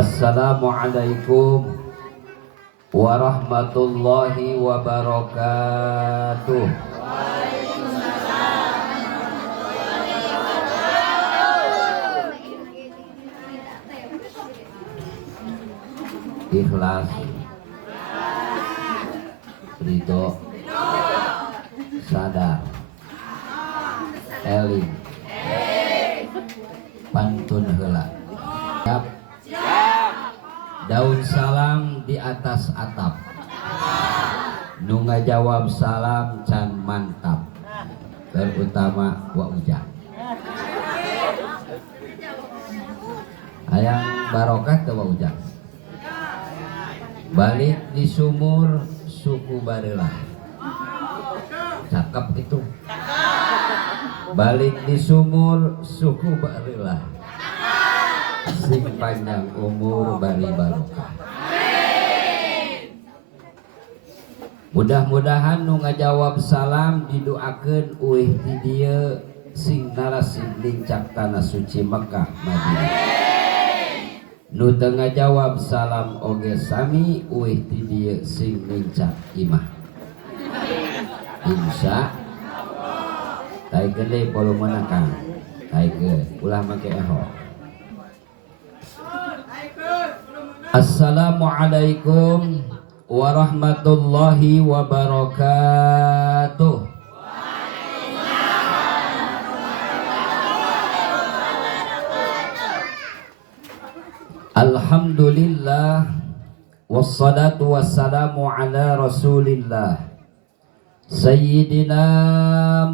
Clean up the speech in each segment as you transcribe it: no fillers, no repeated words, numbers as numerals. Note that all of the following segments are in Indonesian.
Assalamualaikum warahmatullahi wabarakatuh. Ikhlas, ridho, sadar, eling, pantun heula. Siap. Daun salam di atas atap, nu ngajawab salam can mantap, terutama wa ujang. Hayang barokah teu wa ujang. Balik di sumur suku barelah, cakep itu. Balik di sumur suku barelah, sing panjang umur bari barokah. Mudah-mudahan nu ngajawab salam didoakeun euih ti dieu sing narasinding cak tanah suci Mekah Madinah. Nu teu ngajawab salam oge sami euih ti dieu sing nincak imah. Insya tai gede volumena Kang. Tai ge ulah make eho. Assalamualaikum warahmatullahi wabarakatuh. Alhamdulillah wassalatu wassalamu ala rasulillah Sayyidina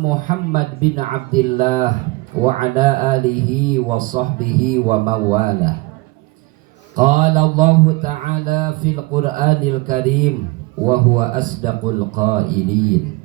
Muhammad bin Abdillah wa ala alihi wa sahbihi wa mawalah. Qala Allah Ta'ala fil Qur'anil Karim wa huwa asdaqul qailin.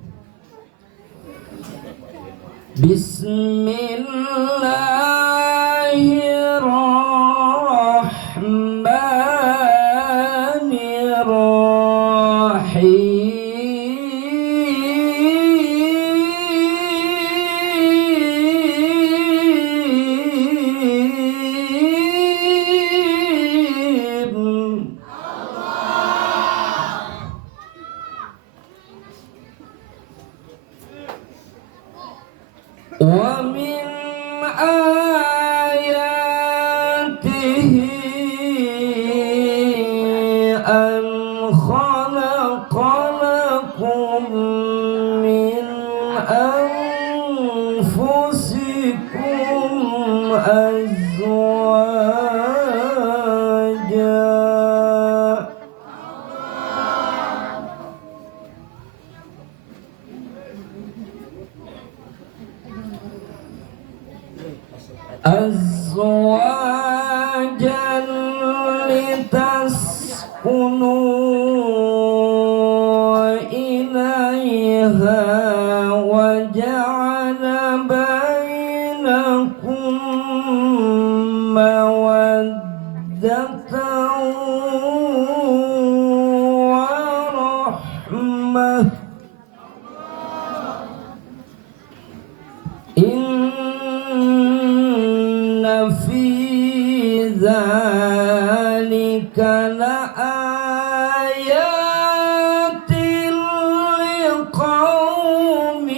Wa min ayatihi an khalaqalakum min anfusikum azwaja. Azwajan litaskunu ilaiha wa ja'ala bainakum mawaddatan wa rahmah. Fi dzalika laayatin liqaumin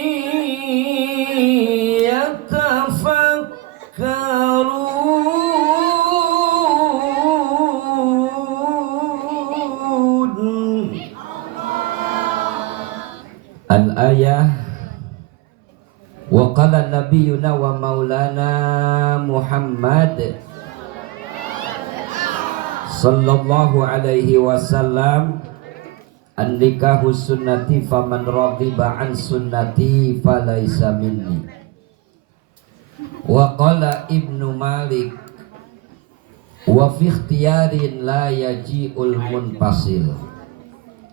yatafakkarun. Al-ayah wa qala nabiyuna wa maulana Muhammad sallallahu alaihi wasallam an-nikahu sunnati faman raghiba an sunnati falaisa minni. Wa qala Ibnu Malik wa fi ikhtiyarin la yaji'ul munfasil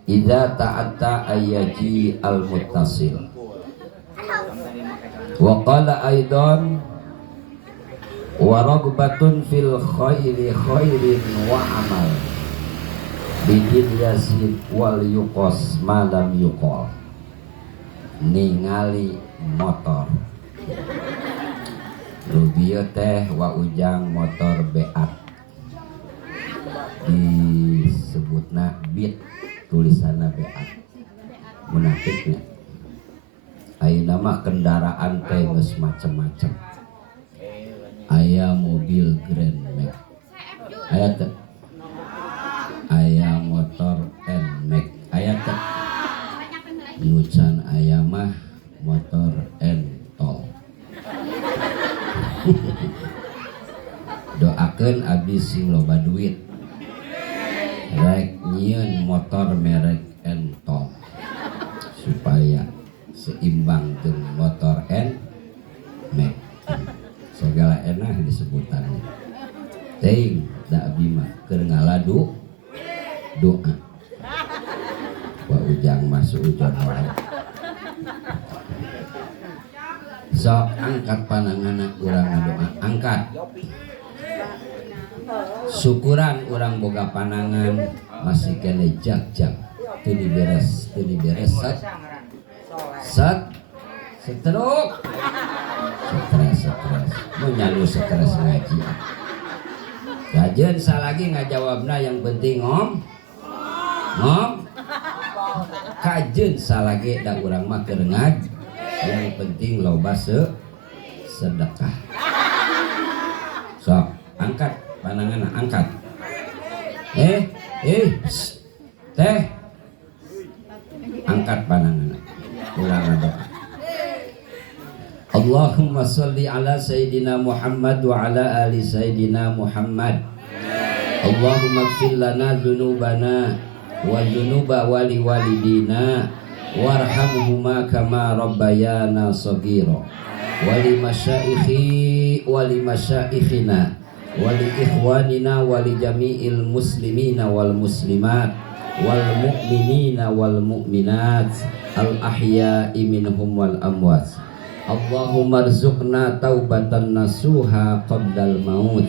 idza ta'atta ayaji al-muttasil. Wa qala aidan wa ragbatun fil khairi khairin wa amal bidin yazid wal yuqas malam yuqal. Ningali motor Rubio teh wa ujang motor beat disebutna bid tulisanna beat munafiknya. Ayeuna mah kendaraan teh geus macem-macem. Aya mobil Grand Max, aya teh, aya motor Nmax, aya teh, nucan aya mah motor Ntol. Doakeun abdi sing loba duit rek nyieun motor merek Ntol supaya seimbang dengan motor Nmax. Segala enak disebutannya. Ting da abdi mah keur ngaladu doa. Wa ujang masuk ujon wae. Sok angkat pananganna urang ngadoa, angkat. Syukuran urang boga panangan masih kene jak-jak teu diberes set setruk stres mau nyalu stres ngaji gajeun salagi ngajawabna yang penting ngom kajeun salagi da urang mah keur ngaj yang penting loba sedekah. Sok angkat pananganna angkat teh angkat pananganna urang ngadoa. Allahumma salli ala Sayyidina Muhammad wa ala ali Sayyidina Muhammad. Allahumma ighfir lana dzunubana wa dzunuba wali walidina warhamhuma kama rabbayana shaghira wa li masyayikhi wa li masyayikhina wa li ikhwanina wa li jami'il muslimina wal muslimat wal mu'minina wal mu'minat al ahya'i minhum wal amwat. Allahumma rzuqna taubatan nasuha qabdal maut.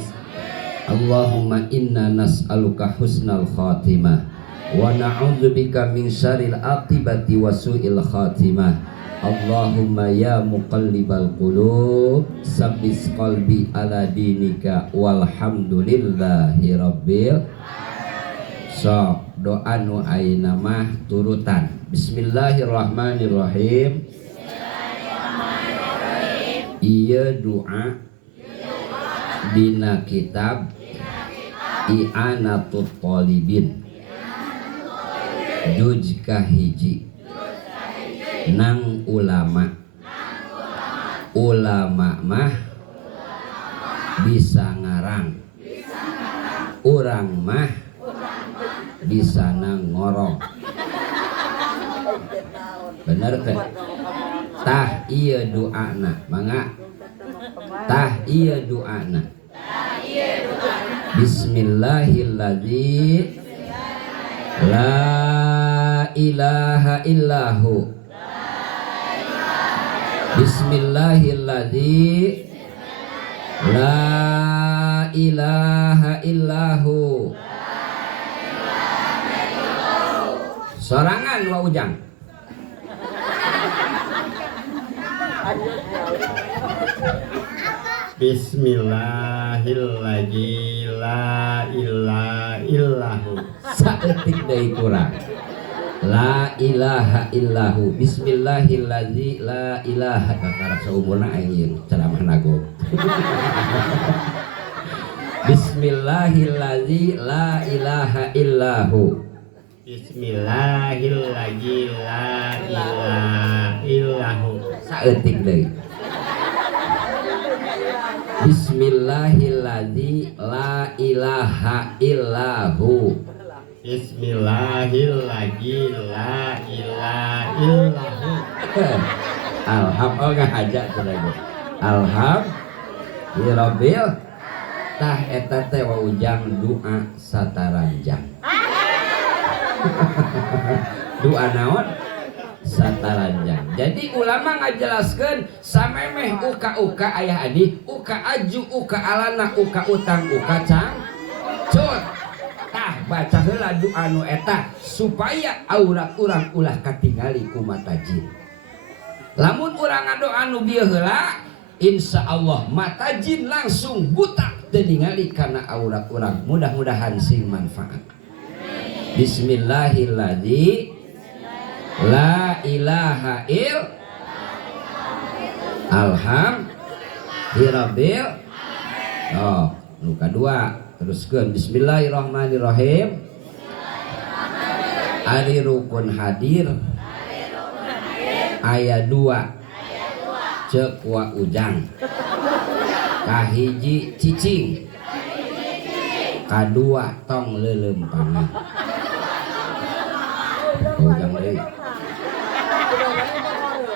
Allahumma inna nas'aluka husnal khatimah wa na'udzubika min syarril aqibati wa su'il khatimah. Allahumma ya muqallibal qulub sabbis qalbi ala dinika walhamdulillahi rabbil. So doa nu ayeuna mah turutan. Bismillahirrahmanirrahim. Ieu doa dina kitab I'anatut Thalibin juz kahiji nang ulama mah bisa ngarang urang mah bisa nang ngorong bener kan? Tah iya doana mangga tah iya doana Bismillahilladzi la ilaha illahu Bismillahilladzi la ilaha illahu. Sorangan wa ujang. Bismillahilladzi la ilaha illahu. Saeutik deui kurang. La ilaha illahu. Bismillahilladzi la ilaha kakarep saumurna aing ceramah nago. Bismillahilladzi la ilaha illahu. Bismillahilladzi la ilaha illahu. Saeutik deui. Bismillahilladzi la ilaha illahu. Bismillahilladzi la ilaha illahu. Alhamdulillah aja tadi. Alhamdulillah. Tah eta teh wa ujang doa sataranjang. Doa naon? Sataranjang. Jadi ulama ngajelaskeun samemeh uka-uka ayah adi, uka aju, uka alana, uka utang, uka cangcut. Tah baca heula doa nu eta supaya aurat urang ulah katingali ku mata jin. Lamun urang ngadoa nu bieu heula, insyaallah mata jin langsung buta teu ningali kana aurat urang. Mudah-mudahan sing manfaat. Bismillahirrahmanirrahim. La ilaha alhamdulillah. Oh, nu kadua teruskeun bismillahirrahmanirrahim. Ari rukun hadir aya 2 ceuk wa ujang. Kahiji cicing, kadua tong leuleumpang. Ujang deui.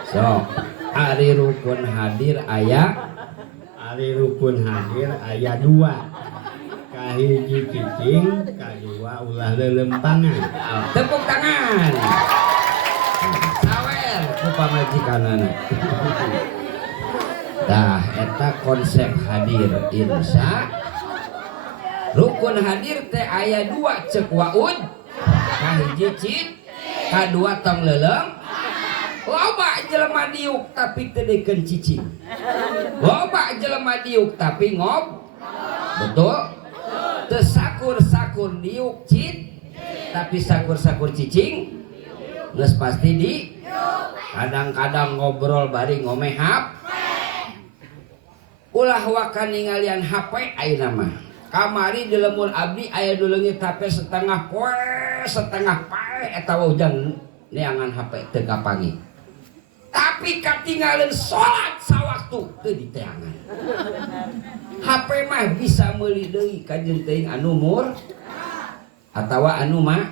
So, ari rukun hadir aya 2 kahiji cicing kadua ulah lelempangan. Tepuk tangan. Sawer ku pamajikanana. Dah eta konsep hadir insya. Rukun hadir teh aya 2 ceuk waud, kahiji cit, kadua tong leulem. Loba jelema diuk tapi teu deukeun cicing. Loba jelema diuk tapi ngob. Betul? Teu sakur-sakur diuk cit tapi sakur-sakur cicing. Geus pasti di kadang-kadang ngobrol bari ngomehap. Ulah wakan ningalian HP ayeuna mah. Kamari di lemur abdi aya duleungit HP setengah poe setengah pae eta ujang neangan HP teu kapangi. Tapi katinggalin sholat sawaktu teu diteangan. HP mah bisa meuli deui ka jeung teuing anu mur atawa anu mah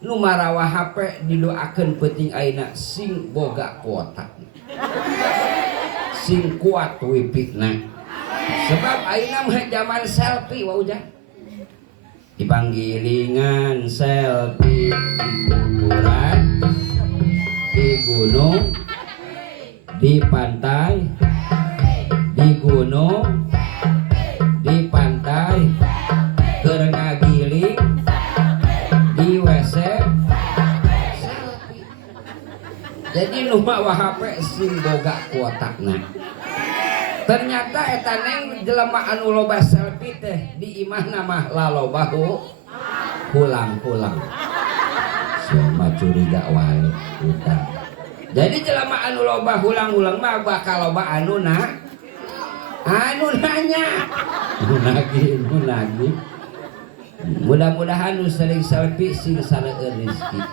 nu marawah HP didoakeun penting ayeuna sing boga kuota. Sing kuat wipikna. Sebab ayeuna mah zaman selfie wa ujang. Dipanggilingan selfie di kuburan, di gunung, di pantai, di gunung, di pantai, keur ngagiling, di WC, selfie. Jadi nu mawa HP sing boga kuotakna. Ternyata eta neng jelema anu loba selfie teh di imahna mah lalobahu pulang-pulang. Siapa curiga wae utang. Jadi jelema anu loba ulang-ulang mah bakal loba anu nanya. Nu nagi. Mudah-mudahan nu sering selfie sing sareueun rezeki.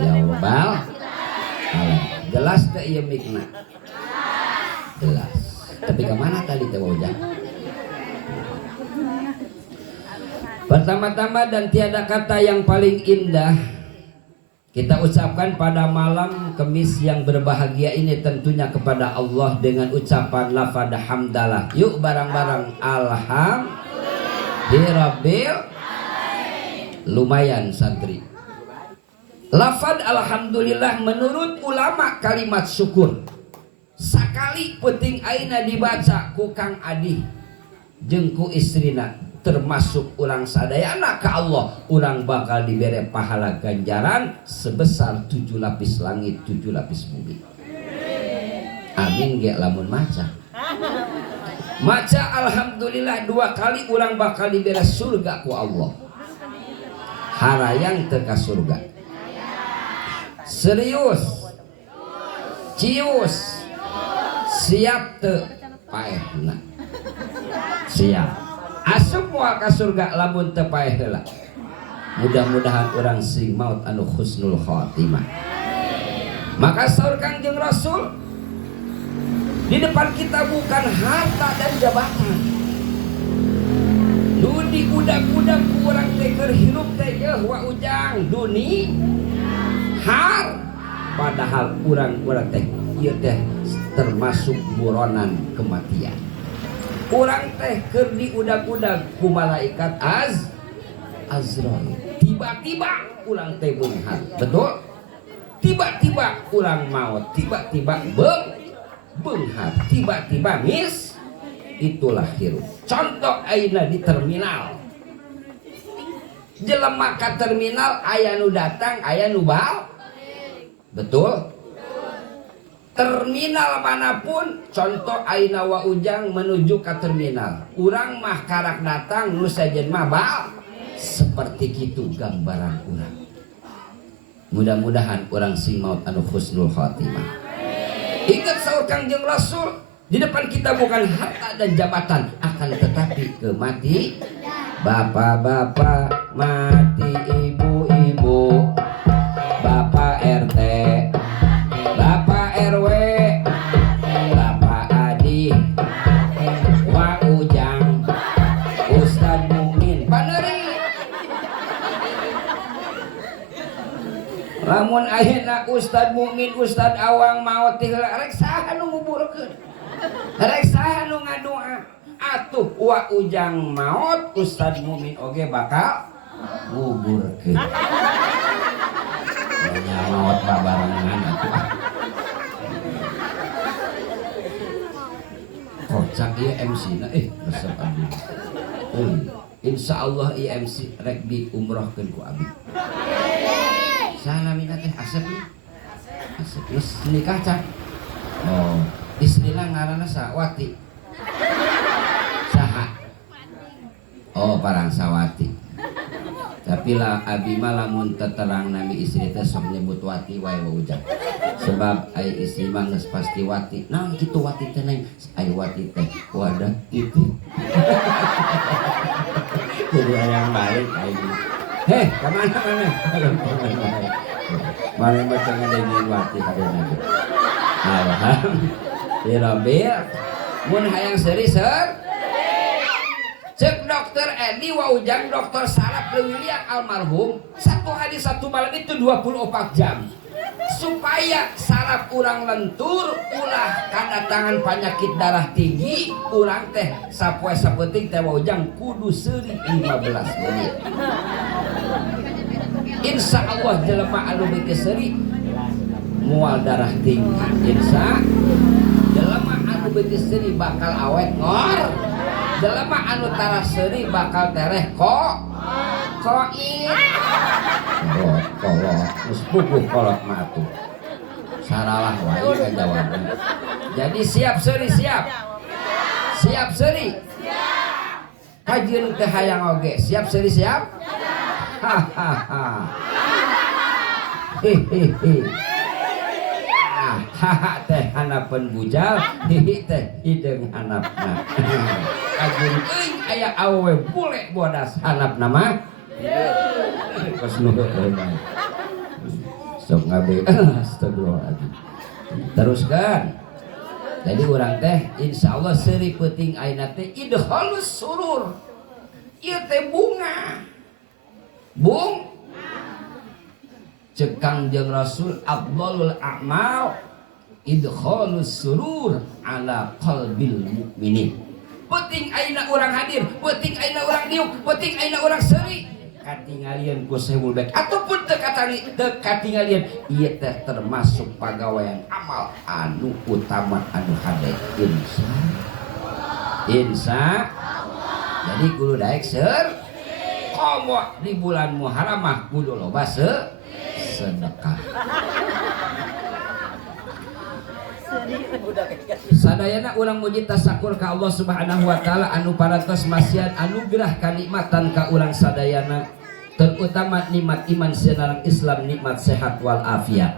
Ya bal. Jelas teh ieu mikna. Jelas. Tapi kemana tadi teh ujang? Pertama-tama dan tiada kata yang paling indah kita ucapkan pada malam Kemis yang berbahagia ini tentunya kepada Allah dengan ucapan lafaz hamdalah. Yuk barang-barang alhamdulillah. Lumayan santri. Lafaz alhamdulillah menurut ulama kalimat syukur. Sakali penting aina dibaca ku Kang Adi jeung ku istrina termasuk urang sadayana ka Allah, urang bakal dibere pahala ganjaran sebesar 7 lapis langit 7 lapis bumi. Amin ge lamun maca. Maca alhamdulillah 2 kali urang bakal dibere surga ku Allah. Harayang teu ka surga. Serius. Cius. Siap teu paehna. Siap. Asup moal ka surga lamun teu paeh heula. Mudah-mudahan urang sing maut anu husnul khotimah. Maka saur Kangjeng Rasul, di depan kita bukan harta dan jabatan. Nu diudag-udag ku urang teh keur hirup teh wa ujang duni har padahal urang-urang teh ieu teh termasuk buronan kematian. Urang teh keur diudag-udag ku malaikat Azrail. Tiba-tiba urang teh beunghar. Betul? Tiba-tiba urang maut, tiba-tiba beunghar, tiba-tiba itulah hirup. Contoh ayeuna di terminal. Jelema ka terminal aya nu datang, aya nu bal. Betul? terminal manapun, contoh aina wa ujang menuju ke terminal, urang mah karak datang nu sajen mah bal seperti itu gambaran urang. Mudah-mudahan orang sing maut anu husnul khotimah. Ingat saur Kangjeng Rasul, di depan kita bukan harta dan jabatan, akan tetapi kemati. Bapak-bapak mati, ibu-ibu, Bapak RT, Bapak RW, Bapak Adi, Wa Ujang, Ustadz Mukmin, paneri. Lamun ayeuna Ustadz Mukmin, Ustadz Awang maot teh rek saha nu nguburkeun, rek saha nu ngadoa. Atuh Wa Ujang maot, Ustadz Mukmin oge bakal nguburkeun. Nya maot babarengan atuh. Kocak ieu MC-na resep abdi. Insyaallah ieu MC rek diumrohkeun ku abdi. Saha namina teh Asep nih? Asep geus nikah can? Oh, istrina ngaranna Sawati. Saha? Oh, Parangsawati. Tapi lah abi mah lamun terang nami istri teh sok nyebut Wati wae Wa Ujang. Sebab ai istri mah geus pasti Wati. Naon kitu Wati teh neng? Ai Wati teh wadah titik. Jadi yang balik ai. Heh, kemana mana? Malah baca ngadengin Wati kadena. Alhamdulillah. Mun hayang seri ser. Cek dokter Edi Wa Ujang, dokter saraf leuwiliang almarhum, satu hari satu malam itu 24 jam. Supaya saraf urang lentur, ulah kadatangan penyakit darah tinggi, urang teh sapoe sapenting teh Wa Ujang kudu seuri 15 menit. Insya Allah jelema anu beuki seuri mual darah tinggi. Insya jelema anu beuki seuri bakal awet ngor. Jelema anu tara seuri bakal tereh koit. Kolot, geus puguh kolot mah atuh. Saralah wae ngajawabna. Jadi siap seuri siap. Siap seuri. Siap. Kajeun teh hayang oge, siap seuri siap? Hahaha. Hehehe. Haha teh hanapeun bujal, hihi teh hideung hanapna. Kajeun teuing aya awewe bule bodas hanapna mah. Kos nuhun euy. Sok ngabe astagfirullahaladzim. Teruskan. Jadi urang teh insyaallah seuri peuting ayeuna teh idhalus surur. Ieu teh bunga. Bung cek Kangjeng Rasul afdhalul a'mal idkhalus surur ala qalbil mukminin. Penting ayeuna urang hadir, penting ayeuna urang diuk, penting ayeuna urang seuri katingalieun ku sewu baik ataupun teu katingalieun ieu teh termasuk pagawean amal anu utama anu hade insya jadi kudu daek seur komo di bulan Muharram mah kudu loba sedekah. Sadayana urang muji tasakur ka Allah Subhanahu wa taala anu parantos masihan anugerah kanikmatan ka urang sadayana, terutama nikmat iman sinarang Islam, nikmat sehat wal afiat.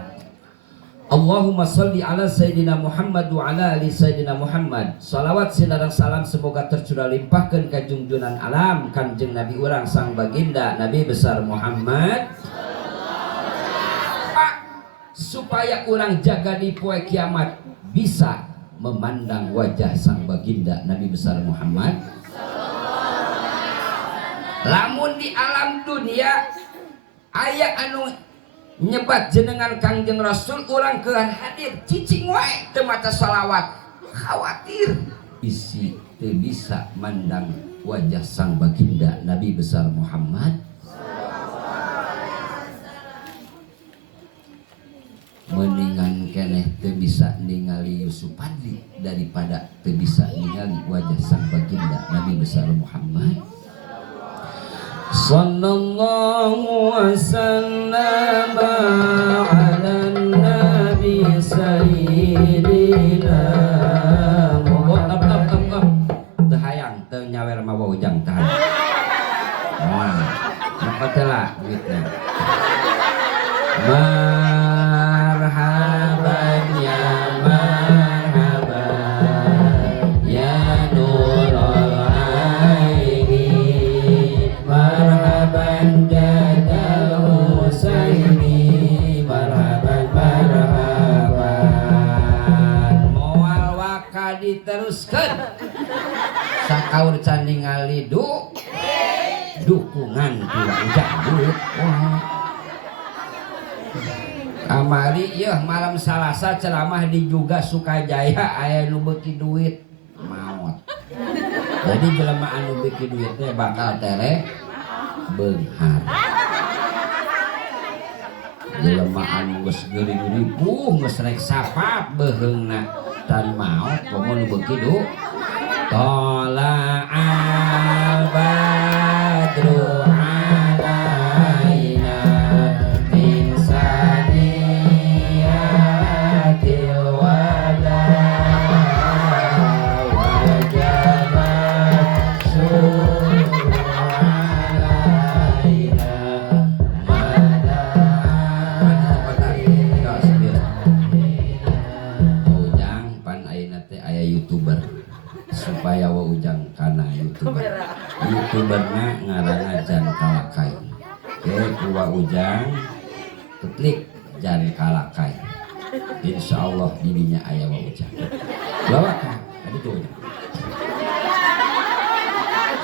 Allahumma salli ala Sayyidina Muhammad wa ala ali Sayyidina Muhammad. Salawat sinarang salam semoga tercurah limpahkeun ka junjunan alam Kanjeng Nabi urang sang baginda Nabi besar Muhammad, supaya urang jaga di poe kiamat bisa memandang wajah sang baginda Nabi besar Muhammad. Lamun di alam dunia aya anu nyebat jenengan Kangjeng Rasul urang keun hadir cicing wae teu maca salawat, khawatir isi teu bisa mandang wajah sang baginda Nabi besar Muhammad. Mendingan keneh teu bisa ningali Yusuf Padli daripada teu bisa ningali wajah sang baginda Nabi besar Muhammad. Sallallahu wasallam ala nabi sayyid naruskeun sakaur can ningali dukungan ti ujang duit. Wah. Kamari yeuh malam Salasa ceramah di juga Sukajaya aya nu beuki duit maot. Jadi jelema anu beuki duit teh bakal tere beunghar. Jelema anu geus geuring-geuring geus rek sapat beheungna tan maot komo nu beuki duit. Tola al badru alaina min saniyatil wada wajaba syuru alaina Ujang pan ayeuna teh aya YouTuber supaya wa ujang kana YouTuberna ngaranna Jan Kalakai. Oke, kuwa ujang klik Jan Kalakai. Insyaallah dirinya aya wa ujang. Lawakan, tadi tuh.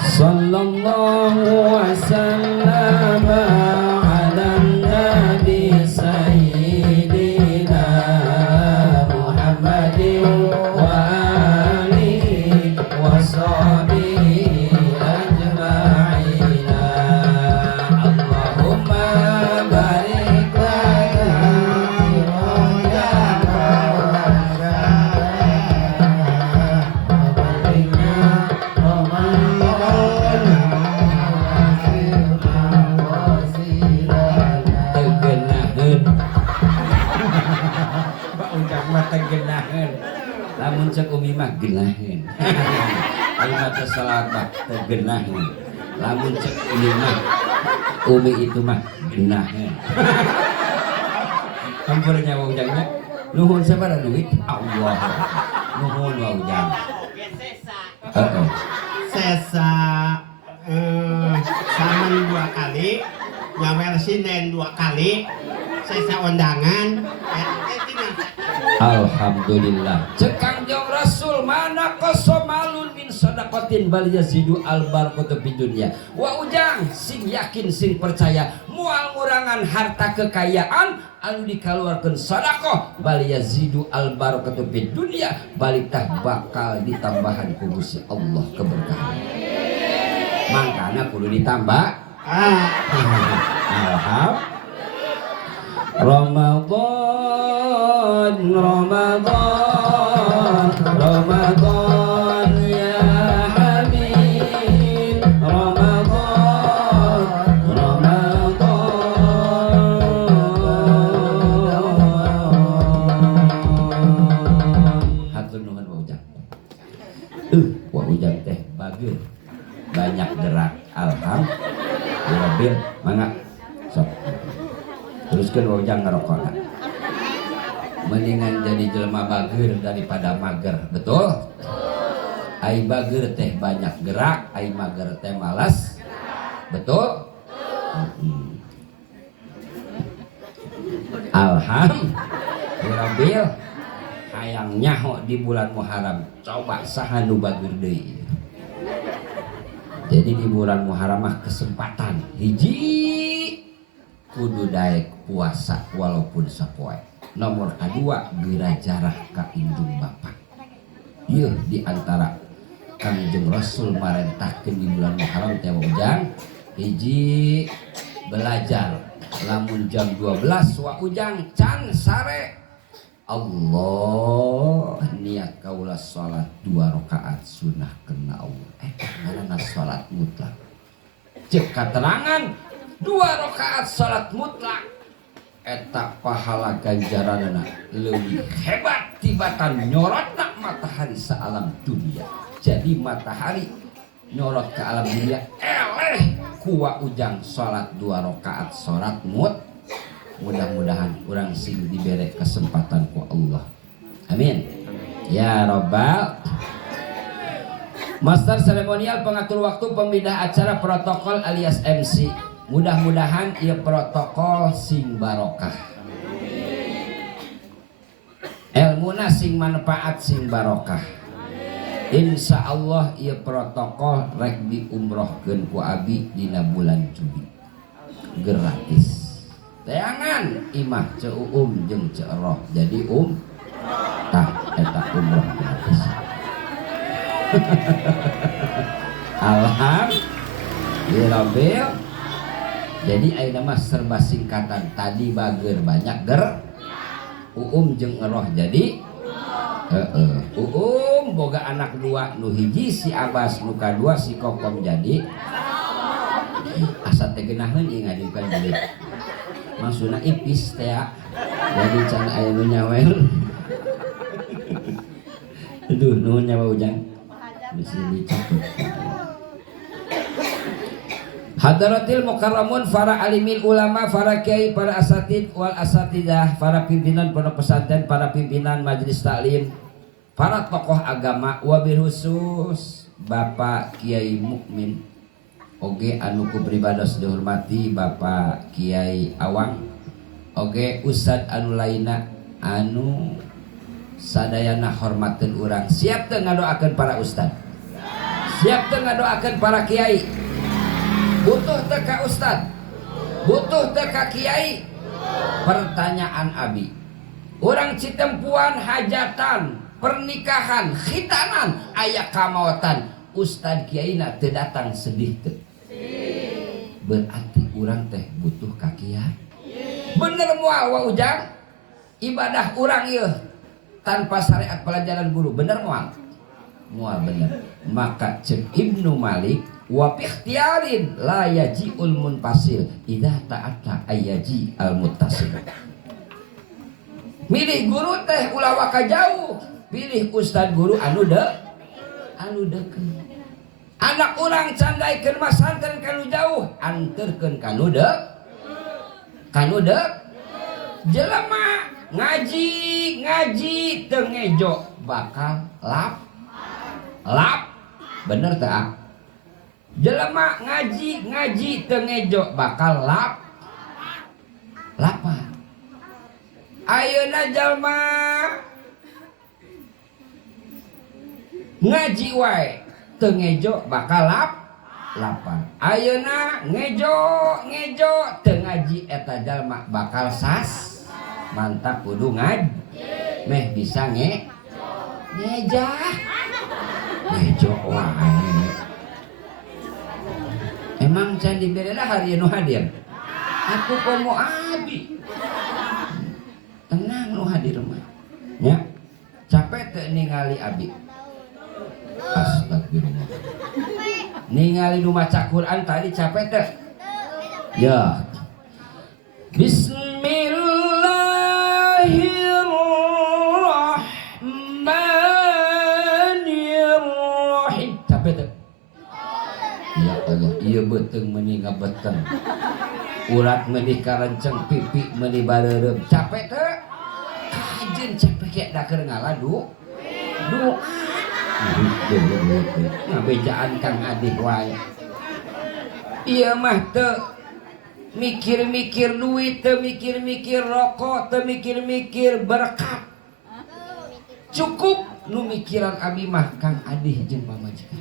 Sallallahu wasallam ala nabi sayyidina Muhammadin wa alihi wa sahbihi ajma'ina. Allahumma barik lana fi rajab tegenaheun. Lamun cek umi mah genaheun. Ayo maca salabah tegenaheun. Lamun cek umi itu mah genaheun. Kampurannya wa ujangnya. Nuhun sabaraha duit? Allah. Nuhun wa ujang. Heeh. Sesa saman 2 kali, nyawel sinden 2 kali, sesa undangan. Alhamdulillah. Cekang jong Rasul mana kosomalun min sadaqatin bal yazidu al barakatu fid dunya. Wa ujang sing yakin sing percaya moal ngurangan harta kekayaan anu dikaluarkeun sedekah bal yazidu al barakatu fid dunya balik tah bakal ditambahan ku Gusti Allah keberkahan. Mangkana kudu ditambah. Alhamdulillah. Ramadan ya Habib, Ramadan hatur nuhun wa ujang. Wa ujang teh bageun banyak gerak. Alhamdulillah. Mangga sok teruskeun wa ujang ngarokona. Mendingan jadi jelema bager daripada mager, betul? Ai bager teh banyak gerak, ai mager teh malas, betul? Alhamdulillah. Hayang nyaho di bulan Muharram, coba saha nu bager deui. Jadi di bulan Muharram mah kesempatan hiji kudu daek puasa walaupun sapoe. Nomor kedua bira jarah ka indung bapak. Ieu di antara Kangjeng Rasul marentahkeun di bulan Muharram teh ujang hiji belajar lamun jam 12 wa ujang can sare Allah niat kaula salat 2 rakaat sunah kena Allah karena salat mutlak cek katerangan 2 rakaat salat mutlak eta pahala ganjaranana leuwih hebat tibatan nyorotna matahari saalam dunia. Jadi matahari nyorot ke alam dunia eleh kuwa ujang salat 2 rakaat salat mudah-mudahan urang sing dibere kesempatan ku Allah. Amin. Ya Rabbal. Master seremonial, pengatur waktu, pembina acara, protokol alias MC. Mudah-mudahan ia protokol sing barokah. Ilmuna sing manfaat sing barokah. Insya Allah ieu protokol rek diumrohkeun ku abi dina bulan Juli gratis. Teangan imah ceuum jeung ceroh jadi tah eta umroh gratis. Alhamdulillah. Jadi ayeuna mah serba singkatan tadi bager banyak jeung eroh jadi boga anak dua nu hiji si Abbas nu kadua si Kokom jadi asa teh geunaheun ieu ngadukan jadi maksudna ipis teh jadi can aya nu nyawer aduh nuhun nyawa ujang di sini catet Hadaratil mukarramun para alimin ulama, para kiai, para asatid wal asatidah, para pimpinan pondok pesantren, para pimpinan majelis taklim, para tokoh agama, wabil khusus Bapak Kiai Mukmin oge anu ku pribados dihormati Bapak Kiai Awang oge Ustad anu laina anu sadayana hormateun urang. Siap teu ngadoakeun para ustad? Siap teu ngadoakeun para kiai? Butuh teu ka ustad? Butuh teu ka kiai? Pertanyaan abi. Urang citempuan hajatan, pernikahan, khitanan, aya kamawatan, ustad kiaina teu datang sedih teu? Berarti urang teh butuh ka kiai. Bener moal wa ujang? Ibadah urang ieu tanpa syariat pelajaran guru bener moal? Moal bener. Maka cek Ibnu Malik wa ikhtiarin la yaji'ul munfasil idza ta'atta ayyaji al muttasil. Milih guru teh ulah waka jauh, pilih ustad guru anu deukeut. Anak urang candaikeun masantren kanu jauh, anterkeun kanu jelema ngaji teu ngejo bakal lap bener teu ah? Jelema ngaji teu ngejo bakal lapar. Ayeuna jalma ngaji wae teu ngejo bakal lapar. Ayeuna ngejo teu ngaji eta jalma bakal mantap kudu ngaji meh bisa ngejah ngejo wae. Emang can dibere hari nu hadir. Aku komo abi. Tenang nu hadir mah. Nya. Capek teu ningali abi. Astagfirullah. Ningali nu maca Quran tadi capek teu? Ya. Bismillahirrahmanirrahim. Capek teu? Ya Allah, ieu beuteung meuni ngabeuteung. Urat meuni karenceng, pipi meuni bareureum. Capek teu? Kajeun capek ge da keur ngaladu. Doa. Ngabejaan Kang Adih wae. Ieu mah teu mikir-mikir duit, teu mikir-mikir rokok, teu mikir-mikir berkat. Cukup nu mikiran abi mah Kang Adih jeung pamajikan.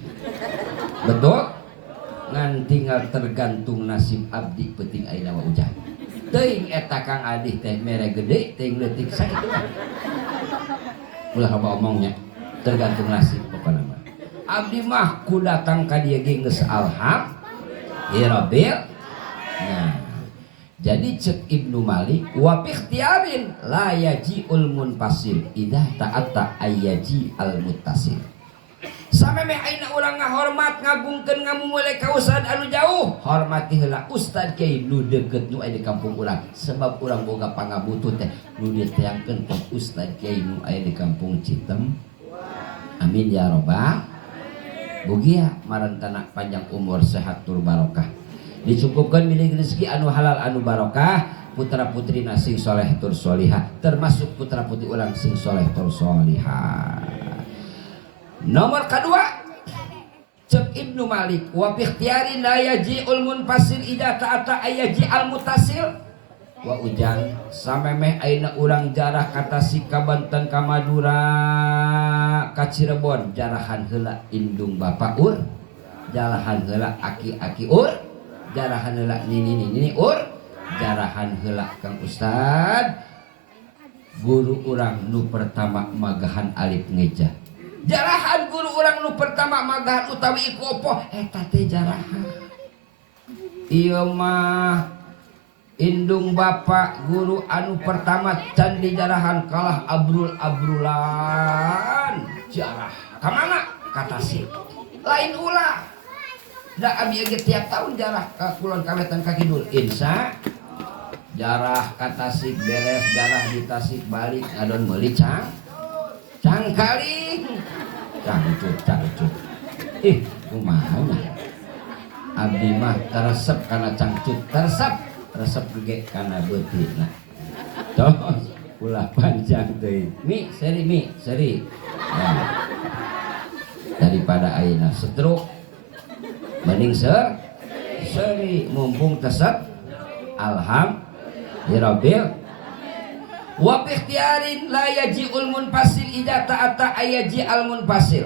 Betul? Ngan tinggal tergantung nasib abdi penting ayeuna mah ujang. Teuing eta Kang Adih teh mere gede teuing leutik sakitu. Ulah loba omongnya. Tergantung nasib pokona mah. Abdi mah ku datang ka dieu ge geus alhamdulillah. Nah, jadi cek Ibnu Malik wa ikhtiarin la yaji'ul munfasil idza ta'atta ayyaji al muttasil. Sameme ayeuna urang ngahormat ngagungkeun ngamumule ka ustad anu jauh, hormati heula ustad kiai nu deukeut nu aya di kampung urang. Sebab urang boga pangabutuh teh nu diteangkeun ka ustad kiai nu aya di kampung Citem. Amin ya robbal. Bugia marantana panjang umur sehat tur barokah. Dicukupkan milik rezeki anu halal anu barokah, putra putri sing soleh tur solihah, termasuk putra putri ulang sing soleh tur solihah. Nomor kedua, cek Ibnu Malik wa ikhtiari la yaji'ul munfasil idza ta'ata ayyaji al mutasil. wa ujang samemeh aina urang jarah kata si ka Banten ka Madura ka Cirebon jarahan heula indung bapak ur jarahan heula aki-aki ur jarahan heula nini ur jarahan heula Kang Ustad guru urang nu pertama magahan alif ngeja jarahan guru urang nu pertama magahan utawi iku opo eta teh jarahan ieu mah indung bapak guru anu pertama can di jarahan kalah abrulan jarah kamana kata si lain ulah da abi ge tiap tahun jarah ka kulon ka wetan ka kidul insya jarah ka Tasik beres jarah di Tasik balik adon meuli cangkaling cangcut kumaha abdi mah teresep kana cangcut resep gede karena betina toh ulah panjang deh mi seri nah, daripada aina setruk mending seri mumpung tesep alhamdulillah wa ikhtiarin la yaji'ul munfasil idza ta'ata ayaji al munfasil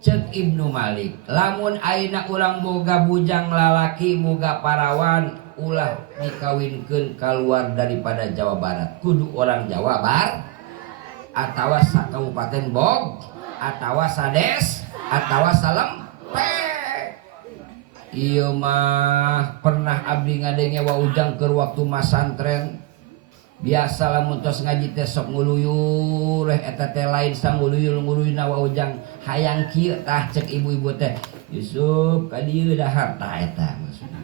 cek Ibnu Malik lamun aina ulang boga bujang lalaki boga parawan ulah dikawinkeun keluar daripada Jawa Barat kudu orang Jawa Bar atawa sakabupaten Bog atawa sades atawa salempe ieu mah pernah abdi ngadenge wa ujang keur waktu masantren biasa lamun tos ngaji teh sok nguluyur eta teh lain sang nguluyur-nguluyurna wa ujang hayang kieu tah cek ibu-ibu teh Yusuf ka dieu dahar tah eta maksudna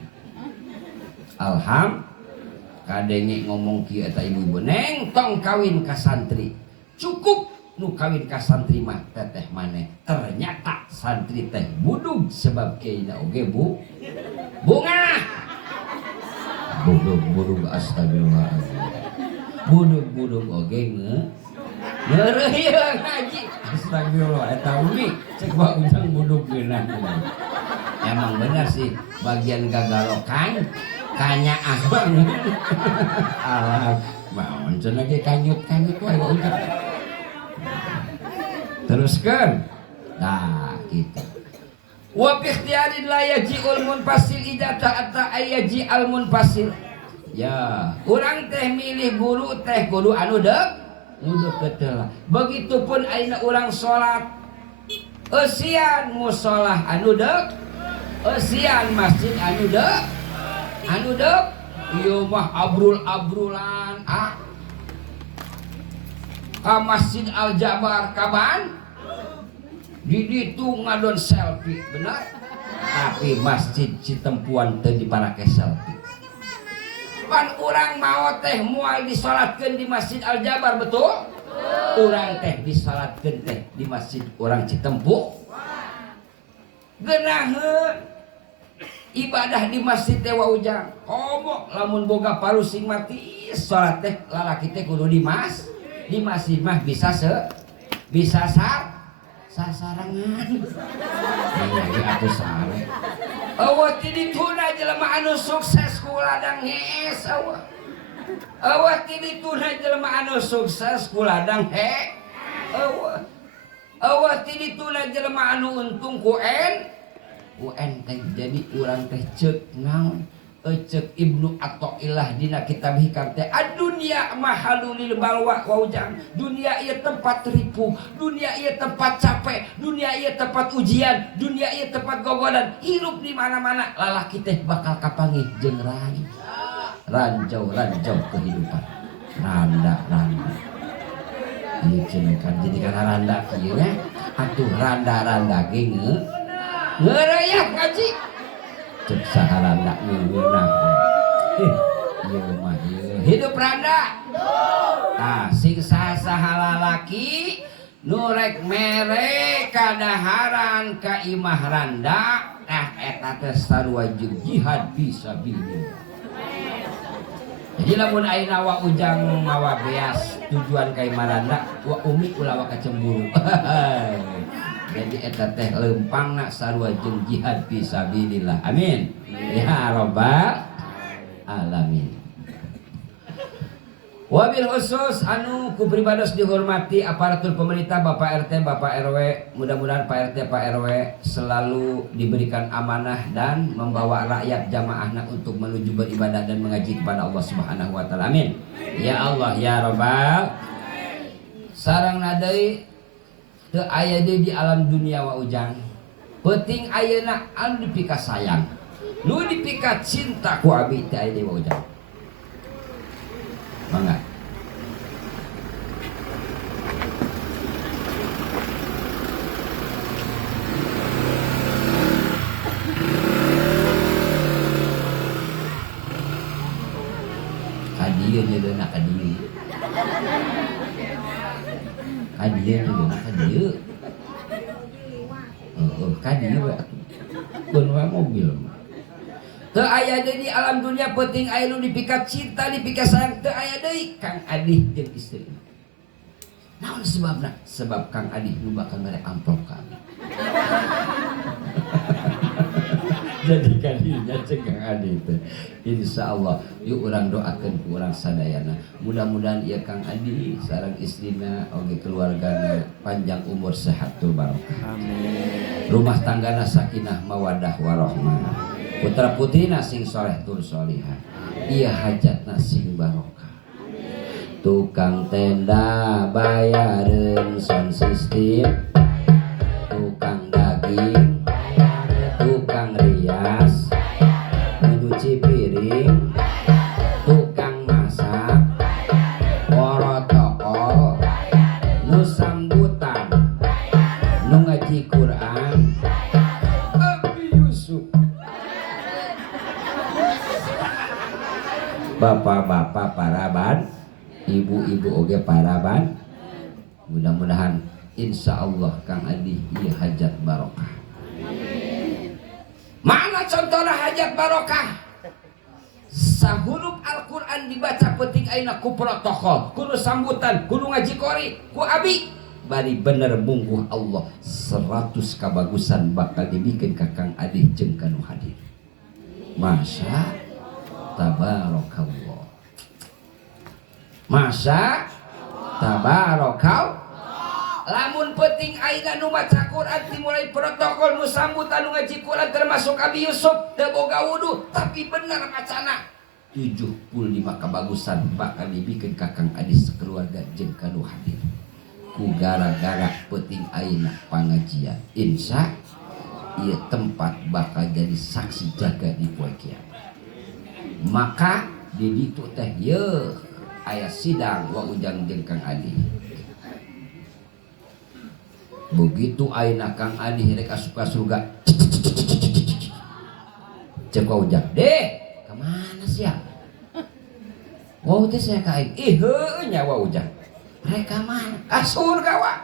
kadenge ngomong kieu eta ibu-ibu neng tong kawin ka santri cukup nu kawin ka santri mah teteh maneh ternyata santri teh budug sebab kieuna oge bunga budug astagfirullahaladzim budug oge ngeureuh ngaji astagfirullah eta umi cek wa ujang budug geunah emang bener sih bagian gagalokan kanya abang alah maon cenah ge kanyut-kanyut wae wa ujang teruskeun nah kitu wa bi ikhtiarin la yaji'ul munfasil idza ta'ata ayaji al munfasil ya urang teh milih guru teh kudu anu deuk ketelah begitupun ayeuna urang salat eusian musholah anu deuk eusian masjid anu deuk ieu mah abrul-abrulan ka Masjid Al Jabar kaban di ditu ngadon selfie benar tapi Masjid Citempuan teu diparake selfie pan urang mau teh moal disalatkeun di Masjid Al Jabar betul urang teh disalatkeun teh di Masjid urang Citempu geunaheun ibadah di masjid teh wa ujang komo lamun boga parusing mati salat teh lalaki teh kudu di masjid mah bisa sasarangan ini atuh sare eueuh ti dituna jelema anu sukses ku ladang hees eueuh ti dituna jelema anu sukses ku ladang eueuh ti dituna jelema anu untung ku UN teh jadi urang teh ceuk naon ceuk Ibnu Athaillah dina kitab hikam teh adunya mahalulil balwa wa ujang dunia ieu tempat ripuh dunia ieu tempat capek dunia ieu tempat ujian dunia ieu tempat gogodan hirup di mana-mana lalaki teh bakal kapanggih jeung ranjau kehidupan randa ieu cenah kan jadi kana randa kieu nya atuh randa ge ngeureuyak ngaji cek saharanda ngeunah ieu mah hidup randa tah sing saha lalaki nu rek mere kadaharan ka imah randa eta teh sarua jeung jihad fisabilillah jadi lamun ayeuna wa ujang mawa beas tujuan ka imah randa wa umi ulah wa kacemburu jadi eta teh leumpangna sarua jeung jihad fisabilillah amin ya rabbal alamin Wabil khusus anu ku pribados dihormati aparatur pemerintah Bapak RT Bapak RW, mudah-mudahan Pak RT Pak RW selalu diberikan amanah dan membawa rakyat jamaahna untuk menuju beribadah dan mengaji kepada Allah Subhanahu wa taala. Amin. Ya Allah ya Rabbal. Sarang nadai teu aya deui di alam dunia wa ujang. Penting ayeuna anu dipika sayang. Nu dipika cinta ku abi teu aya deui wa ujang. Mangga. Kadieu nyeuleuna kadieu. Kadieu nyeuleuna kadieu. Kadieu we atuh. Keun wae mobil. Teu aya deui di alam dunia penting aya nu dipikat cinta dipikat sayang teu aya deui Kang Adih jeung istrina. Naon sebabna? Sebab Kang Adih nu bakal mere amplop ka abi. Jadi kadinya cek Kang Adih teh. Insyaallah yuk urang doakeun ku urang sadayana. Mudah-mudahan ieu Kang Adih sareng istrina oge keluargana panjang umur sehat tur barokah. Amin. Rumah tanggana sakinah mawadah warahmah. Putra putrina sing soleh tur solihah. Iya hajatna sing barokah. Tukang tenda bayareun sound system. Tukang daging, tukang rias, nyuci piring, tukang masak, protokol, nu sambutan, nu ngaji Quran, Abi Yusuf. Bapak-bapak paraban, ibu-ibu oge paraban. Mudah-mudahan insya Allah Kang Adih ieu hajat barokah. Mana contohna hajat barokah? Sahuruf Al-Quran dibaca penting ayeuna ku protokol, kudu sambutan, kudu ngaji qori, ku abi. Bari bener mungguh Allah 100 kabagusan bakal dibikin ka Kang Adih jeung kanu hadir. Masya tabarakallah. Masya tabarakallah. Lamun penting ayeuna nu maca Quran dimulai protokol nu sambutan nu ngaji Quran termasuk Abi Yusuf teu boga wudu tapi bener macana 75 kabagusan bakal dibikeun ka Kang Adih sakeluarga jeung kanu hadir ku gara-gara penting ayeuna pangajian. Insya ieu tempat bakal jadi saksi jaga di poe kiamat. Maka di ditu teh yeuh aya sidang wa ujang jeung Kang Adih. Begitu ayeuna Kang Adih rek asup ka surga. Cek ka ujang, "Deh, ka mana sia?" Wah, teh saya ka aing. Ih, heuh nya wa ujang. Rek ka mana? Ka surga wa.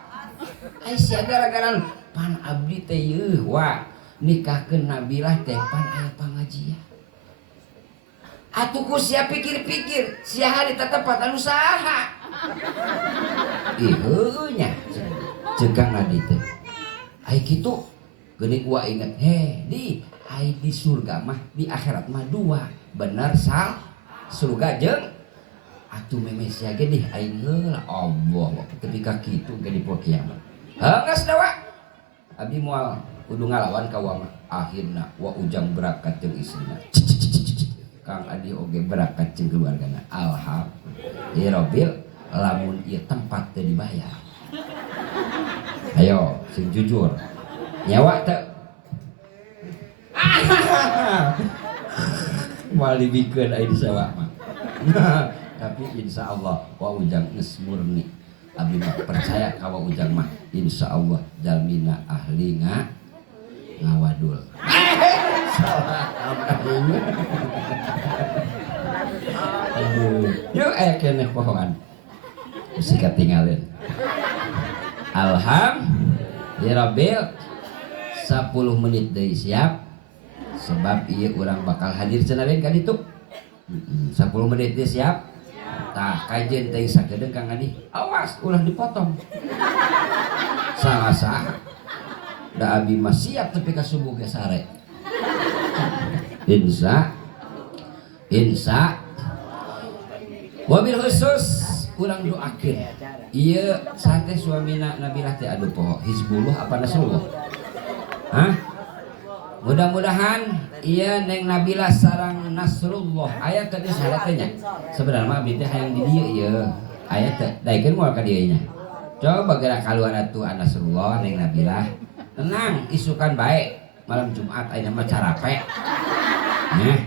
Ai sia gara-gara pan abdi teh yeuh wa nikahkeun Nabilah teh pan aya pangajian. Atuh ku sia pikir-pikir, sia hari tetepat anu saha. Ih, heuh nya. Cegang Adih teh ai kitu geuning gua inget di ai di surga mah di akhirat mah dua bener sal surga jeung atuh memes sia ge dih aing heula Allah ketika kitu ge di poe kiamat geus dawa abdi moal kudu ngalawan ka wa mah akhirna wa ujang berangkat jeung istrina Kang Adih oge berangkat jeung keluargana alhamdulillah Rabbil lamun ieu tempat teu dibayar. Ayo, sing jujur. Nyawa teu. Wali bikeun aya di sawah mah. Tapi insya Allah wa ujang geus murni. Abdi mah percaya ka wa ujang mah insya Allah jalmina ahli ngawadul. Salah abdi. Yuk aya keneh pohoan. Mesti katinggalin. Alhamdulillah 10 menit deui siap sebab ieu urang bakal hadir cenah lain ka ditu 10 menit deui siap tah kajen teh sakedeung Kang Adih awas ulah dipotong saha da abi mah siap tepi ka subuh ge sare insya Wabil khusus kurang doakeun ieu sate suamina Nabilah teh aduh poho Hizbullah apa Nasrullah hah mudah-mudahan iya neng Nabilah sareng Nasrullah aya teh salatenya sebenarnya mah abdi teh hayang di dieu ieu aya teh daekeun moal ka dieu nya coba gerak kaluar atuh Nasrullah neng Nabilah tenang isukan baik malam Jumat aya mah carape nah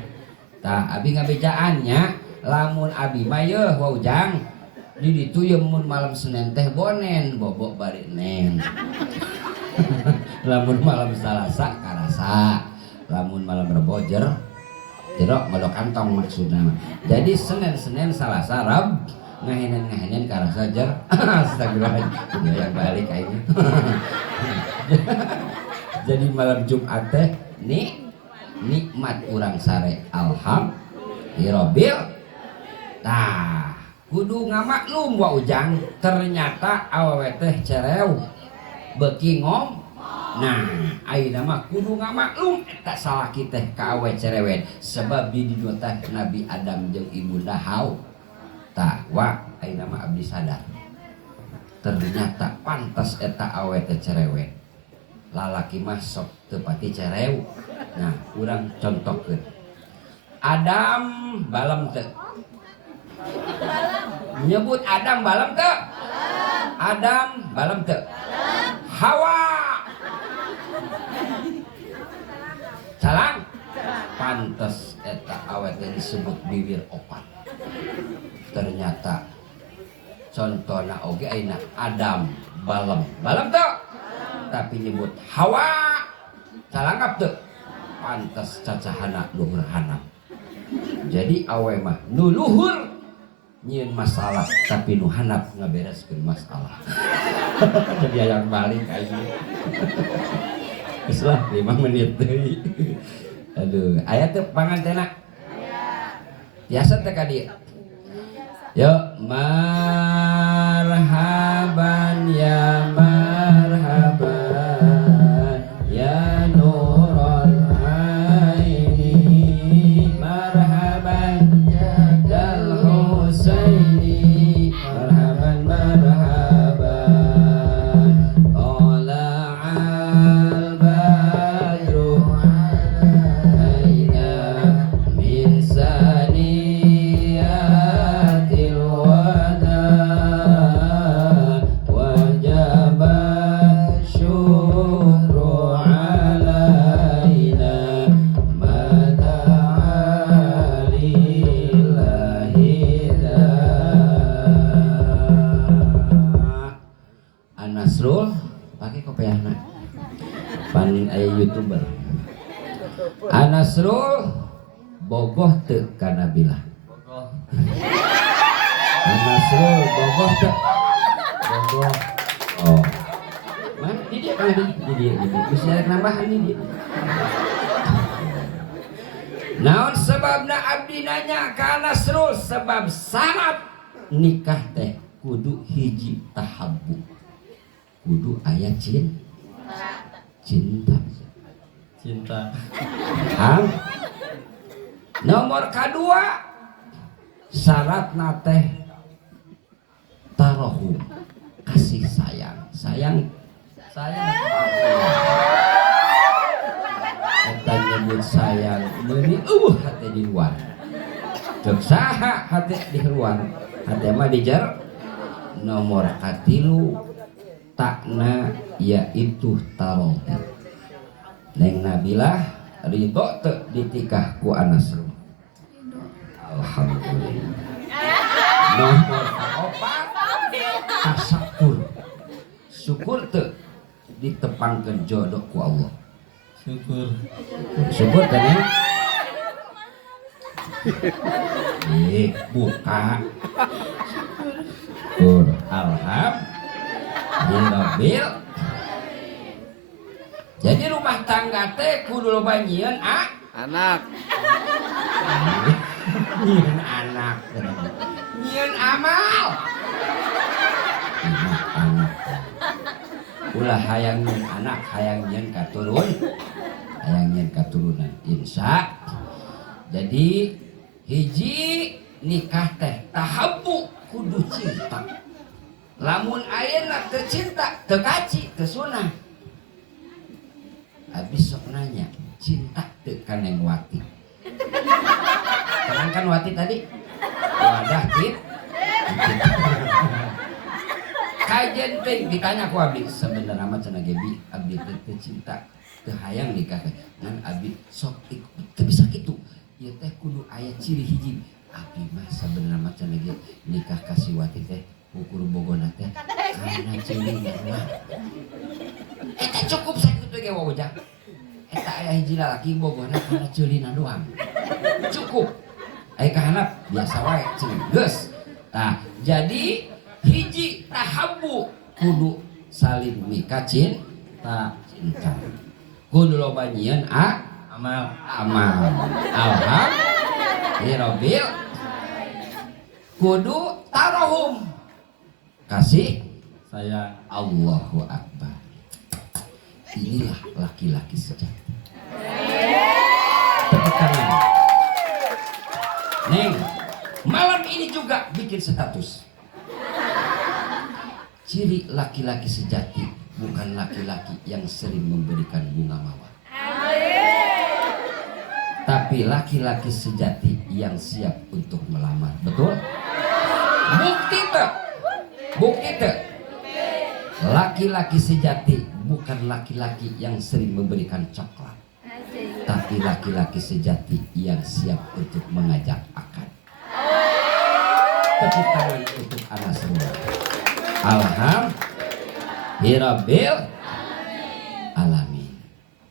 tah abi ngabejaannya lamun abi mah yeuh waujang di ditu ye mun malam Senin teh bonen bobok bari nen lamun malam Salasa karasa lamun malam Rebo jerok modok kantong maksudna jadi Senin Salasa Rab ngahenen karasa jer astagfirullah yang balik kayaknya jadi malam Jumat teh nikmat urang sare alhamdulillah tah kudu ngamaklum wa ujang ternyata awewe teh cerew beuki ngom nah ayeuna mah kudu ngamaklum eta salaki teh ka awewe cerewet sebab di dieu teh Nabi Adam jeung Ibunda Hawa tah wa ayeuna mah abdi sadar ternyata pantas eta awewe teh cerewet lalaki mah sok teu pati cerew nah urang contohkeun Adam balem teu nyebut Adam balem teu Adam balem teu Hawa calang pantes eta awet disebut bibir opat ternyata contohna oge ayeuna Adam balem teu tapi nyebut Hawa calangap teu pantes cacahana luhur hanap jadi awe mah nu luhur nyieun masalah tapi nu handap ngabereskeun masalah jadi aya balik aja geus lah 5 menit deui aduh aya teu pangantena biasa teh ka dieu yo marhaban ya marhaban ya nurul aini marhaban dal husaini marhaban marhaban tala'al badru alaina min saniyatil wada wajaba syukru alaina mada'a lillahi An-Nasrul pakai kopiahna pan aya YouTuber An-Nasrul bogoh teu ka Nabilah An-Nasrul bogoh teu bogoh oh mana di dia kan di dia bisa ada nambahan di dia naon sebabna abdi nanya ka Nasrul sebab syarat nikah teh kudu hiji tahabbu kudu aya cinta hang nomor kedua syaratna teh tarohum kasih sayang eta nyebut sayang meuni hati di luar cek saha hati di luar hati mah di jar nomor katilu takna yaitu tarohum neng Nabilah ridho teu ditikah ku An-Nasrul alhamdulillah nomor kaopat tasakur syukur teu ditepangkeun jodoh ku Allah syukur kan ya buka syukur alhamdulillah jadi rumah tangga teh kudu loba nyieun anak nyieun anak nyieun amal anak ulah hayang nyieun anak hayang nyieun katurunan insya jadi hiji nikah teh tahabu kudu cinta. Lamun ayeuna teu cinta teu kaci teu sunah. Habis sok nanya cinta teu ka Neng Wati. Terangkan Wati tadi wadah kajen teh ditanya ku abdi sebenarnya mah cenah gebi abdi teh cinta teu hayang nikah ngan abdi sok teu bisa kitu ieu teh kudu aya ciri hiji abdi mah sebenarnya mah cenah ge nikah kasih Wati teh ukur bogona teh kana ciri mah eta cukup sakitu ge wawujang eta aya hiji lalaki bogona kana ceulina doang cukup aya kahanap biasa wae ceuli geus tah jadi hiji tahabu kudu saling mika cinta kudu loba nyieun amal alhamdulillah kudu tarohum kasih sayang Allahu Akbar. Inilah laki-laki sejati. Tepuk tangan. Neng, malam ini juga bikin status. Ciri laki-laki sejati bukan laki-laki yang sering memberikan bunga mawar. Tapi laki-laki sejati yang siap untuk melamar. Betul? Bukti tak? Bukti tak? Laki-laki sejati bukan laki-laki yang sering memberikan coklat. Tapi laki-laki sejati yang siap untuk mengajak akad. Tepuk tangan untuk anak semua. Alhamdulillah alamin.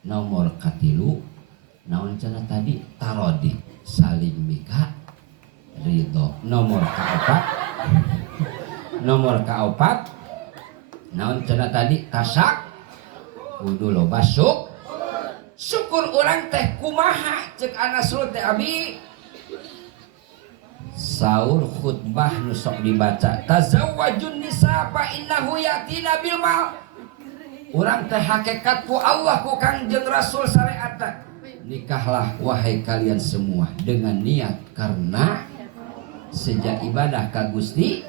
Nomor katilu naon cenah tadi tarodi saling mika ridho. Nomor kaopat naon cenah tadi tasak kudu loba syukur urang teh kumaha ceuk Anasrul teh abi saur khutbah nu sok dibaca tazawwajun nisa fa innahu yatina bil mal. Urang teh hakikat ku Allah ku Kangjeng Rasul syariat nikahlah wahai kalian semua dengan niat karena sejak ibadah ka Gusti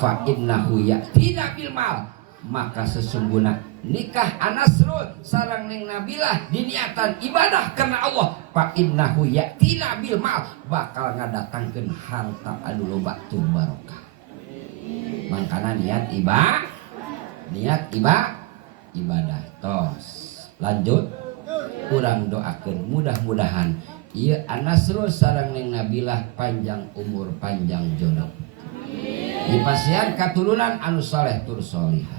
fa innahu yatina bil mal maka sesungguhnya nikah Anasrul sareng Neng Nabilah diniatan ibadah karena Allah fa innahu yatina bil mal bakal ngadatangkeun harta anu loba tu barokah. Mangkana niat ibadah tos lanjut kurang doakeun mudah-mudahan ieu Anasrul sareng Neng Nabilah panjang umur panjang jodoh dipasihan katurunan anu saleh tur salihah.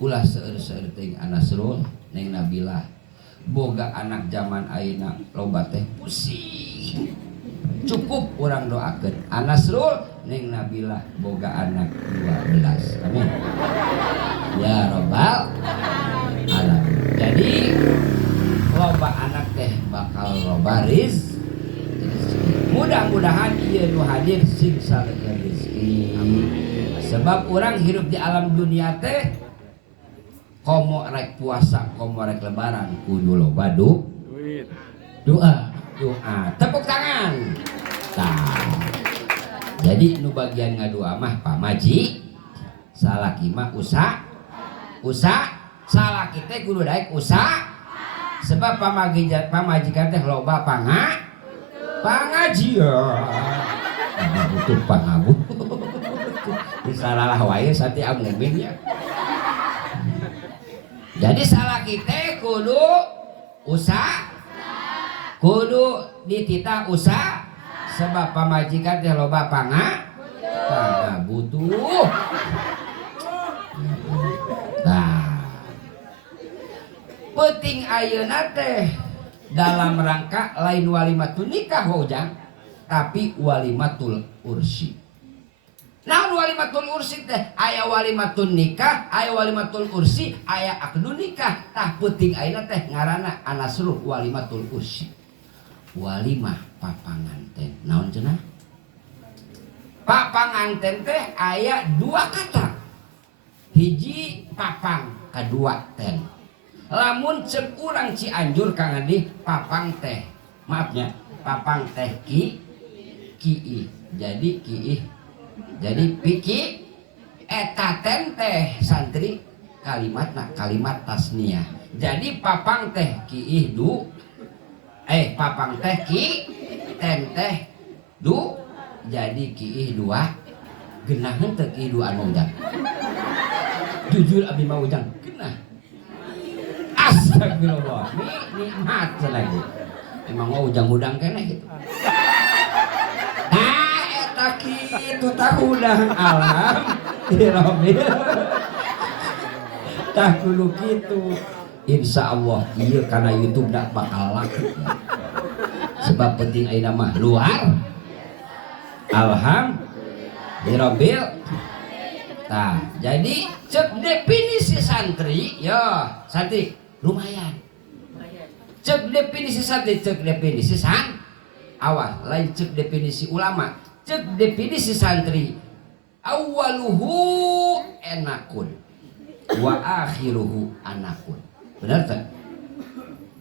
Ulah seueur-seueur teuing Anasrul Neng Nabilah boga anak zaman ayeuna loba teh pusing. Cukup urang doakeun Anasrul Neng Nabilah boga anak 12. Amin. Ya rabbal alamin. Jadi loba anak teh bakal loba rezeki. Mudah-mudahan ieu nu hadir sing saleukeun rezeki. Sebab orang hidup di alam dunia teh komo rek puasa komo rek lebaran kudu loba duit doa tepuk tangan tah. Jadi nu bagian ngadua mah pamaji salaki mah usa salaki teh kudu daek usa sebab pamajikan teh loba pangajian butuh pangabu disalalah wae sati amin ya. Jadi salah kita kudu ditita usah sebab pamajikan teh loba butuh. Nah, penting ayeuna teh dalam rangka lain walimatul nikah wajang tapi walimatul ursi. Naon walimatul ursi teh aya walimatul nikah, aya walimatul ursi, aya akdun nikah. Tah penting ayeuna teh ngaranna Anasrul walimatul ursi. Walimah papanganten. Naon cenah? Papanganten teh aya dua kata. Hiji papang, kadua ten. Lamun ceuk urang Cianjur Kang Adi papang teh. Maafnya, papang teh kiih jadi kiih jadi piki eta teh santri kalimat tasniah jadi papang teh kiih du papang teh ki teh du jadi kiih dua genahan teh kiih dua anu ujang jujur abdi mah ujang genah astagfirullah nikmat lagi emang mau ujang-udang kene gitu nah eta kitu tah udang alhamdulillah tah kudu kitu insyaallah ieu kana YouTube dak bakal laku sebab penting ayeuna mah luar alhamdulillah. Tah jadi cek definisi santri ya santri lumayan cek definisi santri cek definisi awas lain cek definisi ulama cek definisi santri awaluhu enakun wa akhiruhu anakun benar tak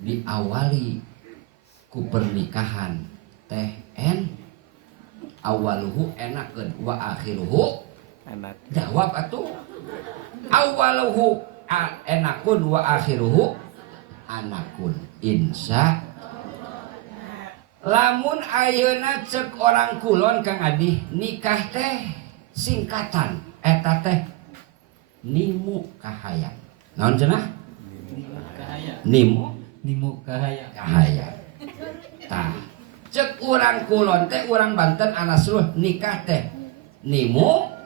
diawali ku pernikahan teh awaluhu enakun wa akhiruhu anak jawab atuh awaluhu enakun wa akhiruhu anakun insya lamun ayeuna cek orang kulon Kang Adi nikah teh singkatan eta teh nimu kahayang naon cenah nimu kahayang tah cek urang kulon teh urang Banten Anasruh nikah teh nimu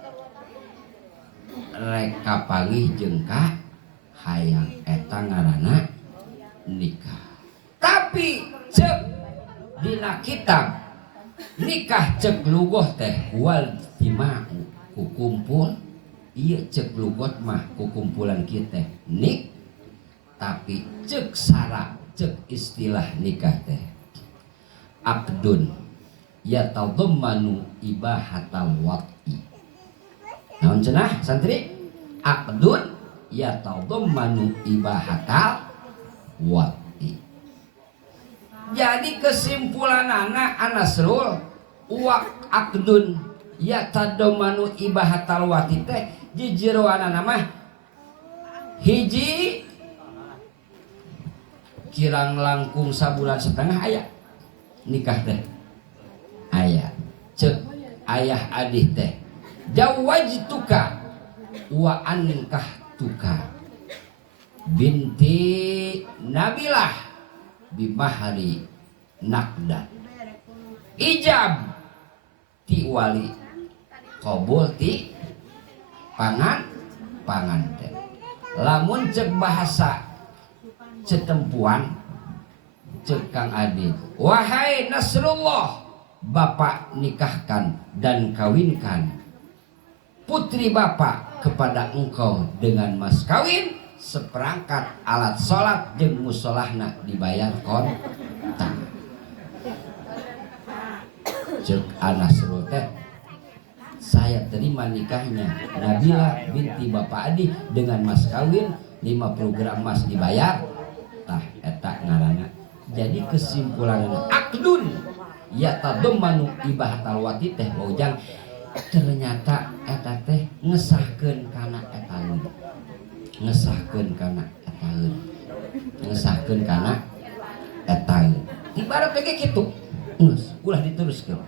rek kapanggih jeung kahayang eta ngaranna nikah tapi cek dina kitab nikah cek lugoh teh wal timah ku kumpul ieu cek lugot mah ku kumpulan kieu teh nik tapi cek sara cek istilah nikah teh aqdun yatadhammanu ibahatal wati naon cenah santri aqdun yatadhammanu ibahatal wati jadi kesimpulan anak Anasrul wak aqdun yatadhammanu ibahatal wati teh jijiroana nama hiji kirang langkung sabulan setengah aya nikah teh aya cek ayah adih teh jawajtuka wa ankahtuka binti Nabilah bimahari nakdan ijab ti wali qabul ti pangan teh lamun cek bahasa cetempuan cek Kang Adi wahai Nasrullah bapak nikahkan dan kawinkan putri bapak kepada engkau dengan mas kawin seperangkat alat sholat jeung musolahna dibayar kontan cek Anasrul teh saya terima nikahnya Nabila binti Bapak Adi dengan mas kawin 50 gram emas dibayar tah eta ngaranna jadi kesimpulanna aqdun yatadhammanu ibahatal wati teh ujang ternyata eta teh ngesahkeun kana eta ngesahkeun kana eta ibarat kayak gitu geus ulah diteruskeun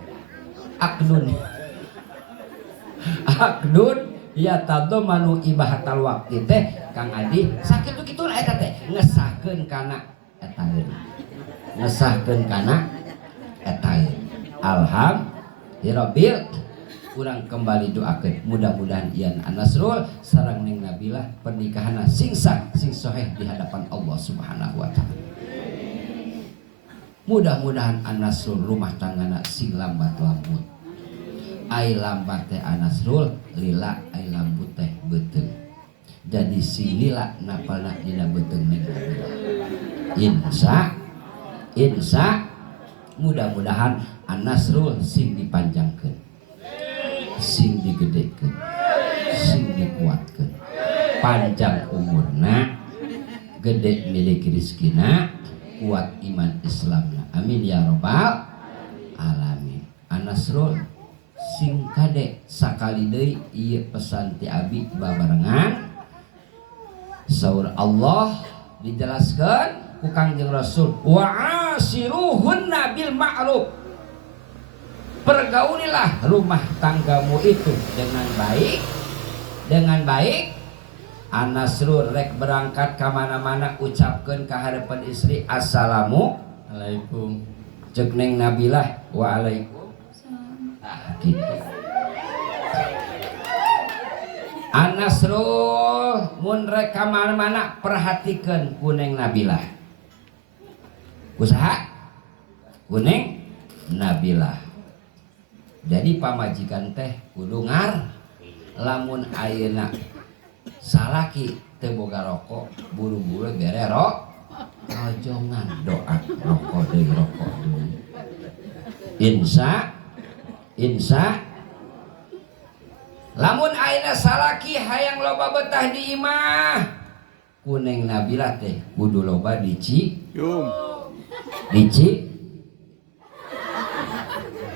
aqdun yatadhammanu ibahatal waqti teh Kang Adi sakitu kitu eta teh ngesahkeun kana eta alhamdulillah urang kembali doakeun mudah-mudahan ian Anasrul sareng Neng Nabilah pernikahanna sing sah sing sahih di hadapan Allah Subhanahu wa taala mudah-mudahan Anasrul rumah tanggana sing lambat lambut ai lambat teh Anasrul lila ai lambut teh beuteung jadi si lila napalna dina beuteung Neng Nabilah insya mudah-mudahan Anasrul sing dipanjangkeun sing digedekeun sing dikuatkeun panjang umurna gede milik rezekina kuat iman Islamna amin ya rabbal alamin Anasrul sing kade sakali deui ieu pesan ti abi babarengan saur Allah dijelaskan ku Kangjeng Rasul wa asiruhunna bil ma'ruf, pergaulilah rumah tanggamu itu dengan baik. Anasrul rek berangkat ke mana-mana ucapkeun ka harapan istri assalamualaikum, cek neng Nabilah waalaikum. Gitu. Anasrul mun rek ka mana-mana perhatikeun ku neng Nabilah. Usaha ku neng Nabilah. Jadi pamajikan teh kudu ngar lamun ayeuna salaki teu boga rokok buru-buru bere rojongan doa rokok deui. Insya lamun ayeuna salaki hayang loba betah di imah kuneng Nabilah teh kudu loba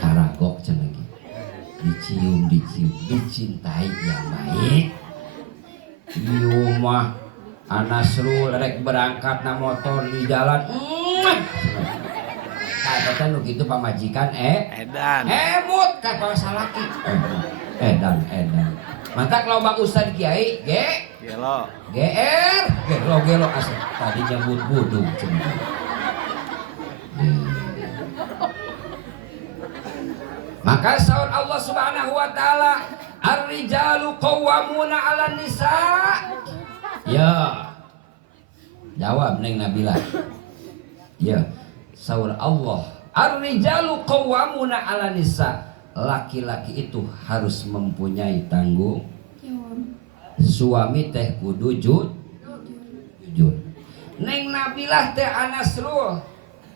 karagok cenah ge dicium dicintai yang baik. Ieu mah Anasrul rek berangkat na motor di jalan kata nu kitu pamajikan edan emut kata salaki edan mantak loba ustad kiai gelo asal tadi nyebut budung cenah. Maka saur Allah Subhanahu wa taala ar-rijalu qawwamuna 'alan nisa. Ya. Jawab neng Nabilah. Ya. Saur Allah ar-rijalu qawwamuna 'alan nisa. Laki-laki itu harus mempunyai tanggung jawab. Suami teh kudu jujur. Neng Nabilah teh Anasrul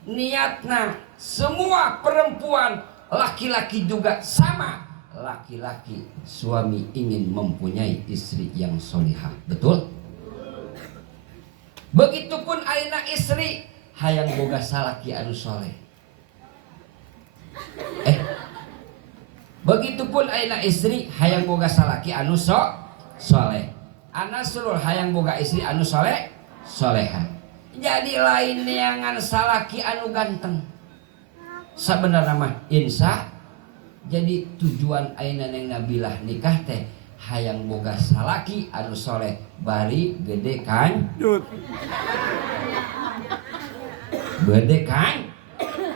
niatna semua perempuan laki-laki juga sama. Laki-laki suami ingin mempunyai istri yang solihah. Betul? Begitupun ayeuna istri hayang boga salaki anu soleh. Begitupun ayeuna istri hayang boga salaki anu soleh. Anasrul hayang boga istri anu soleha. Jadi lain neangan salaki anu ganteng. Sabenerna mah insya jadi tujuan ayeuna neng Nabilah nikah teh hayang boga salaki anu soleh bari gede kan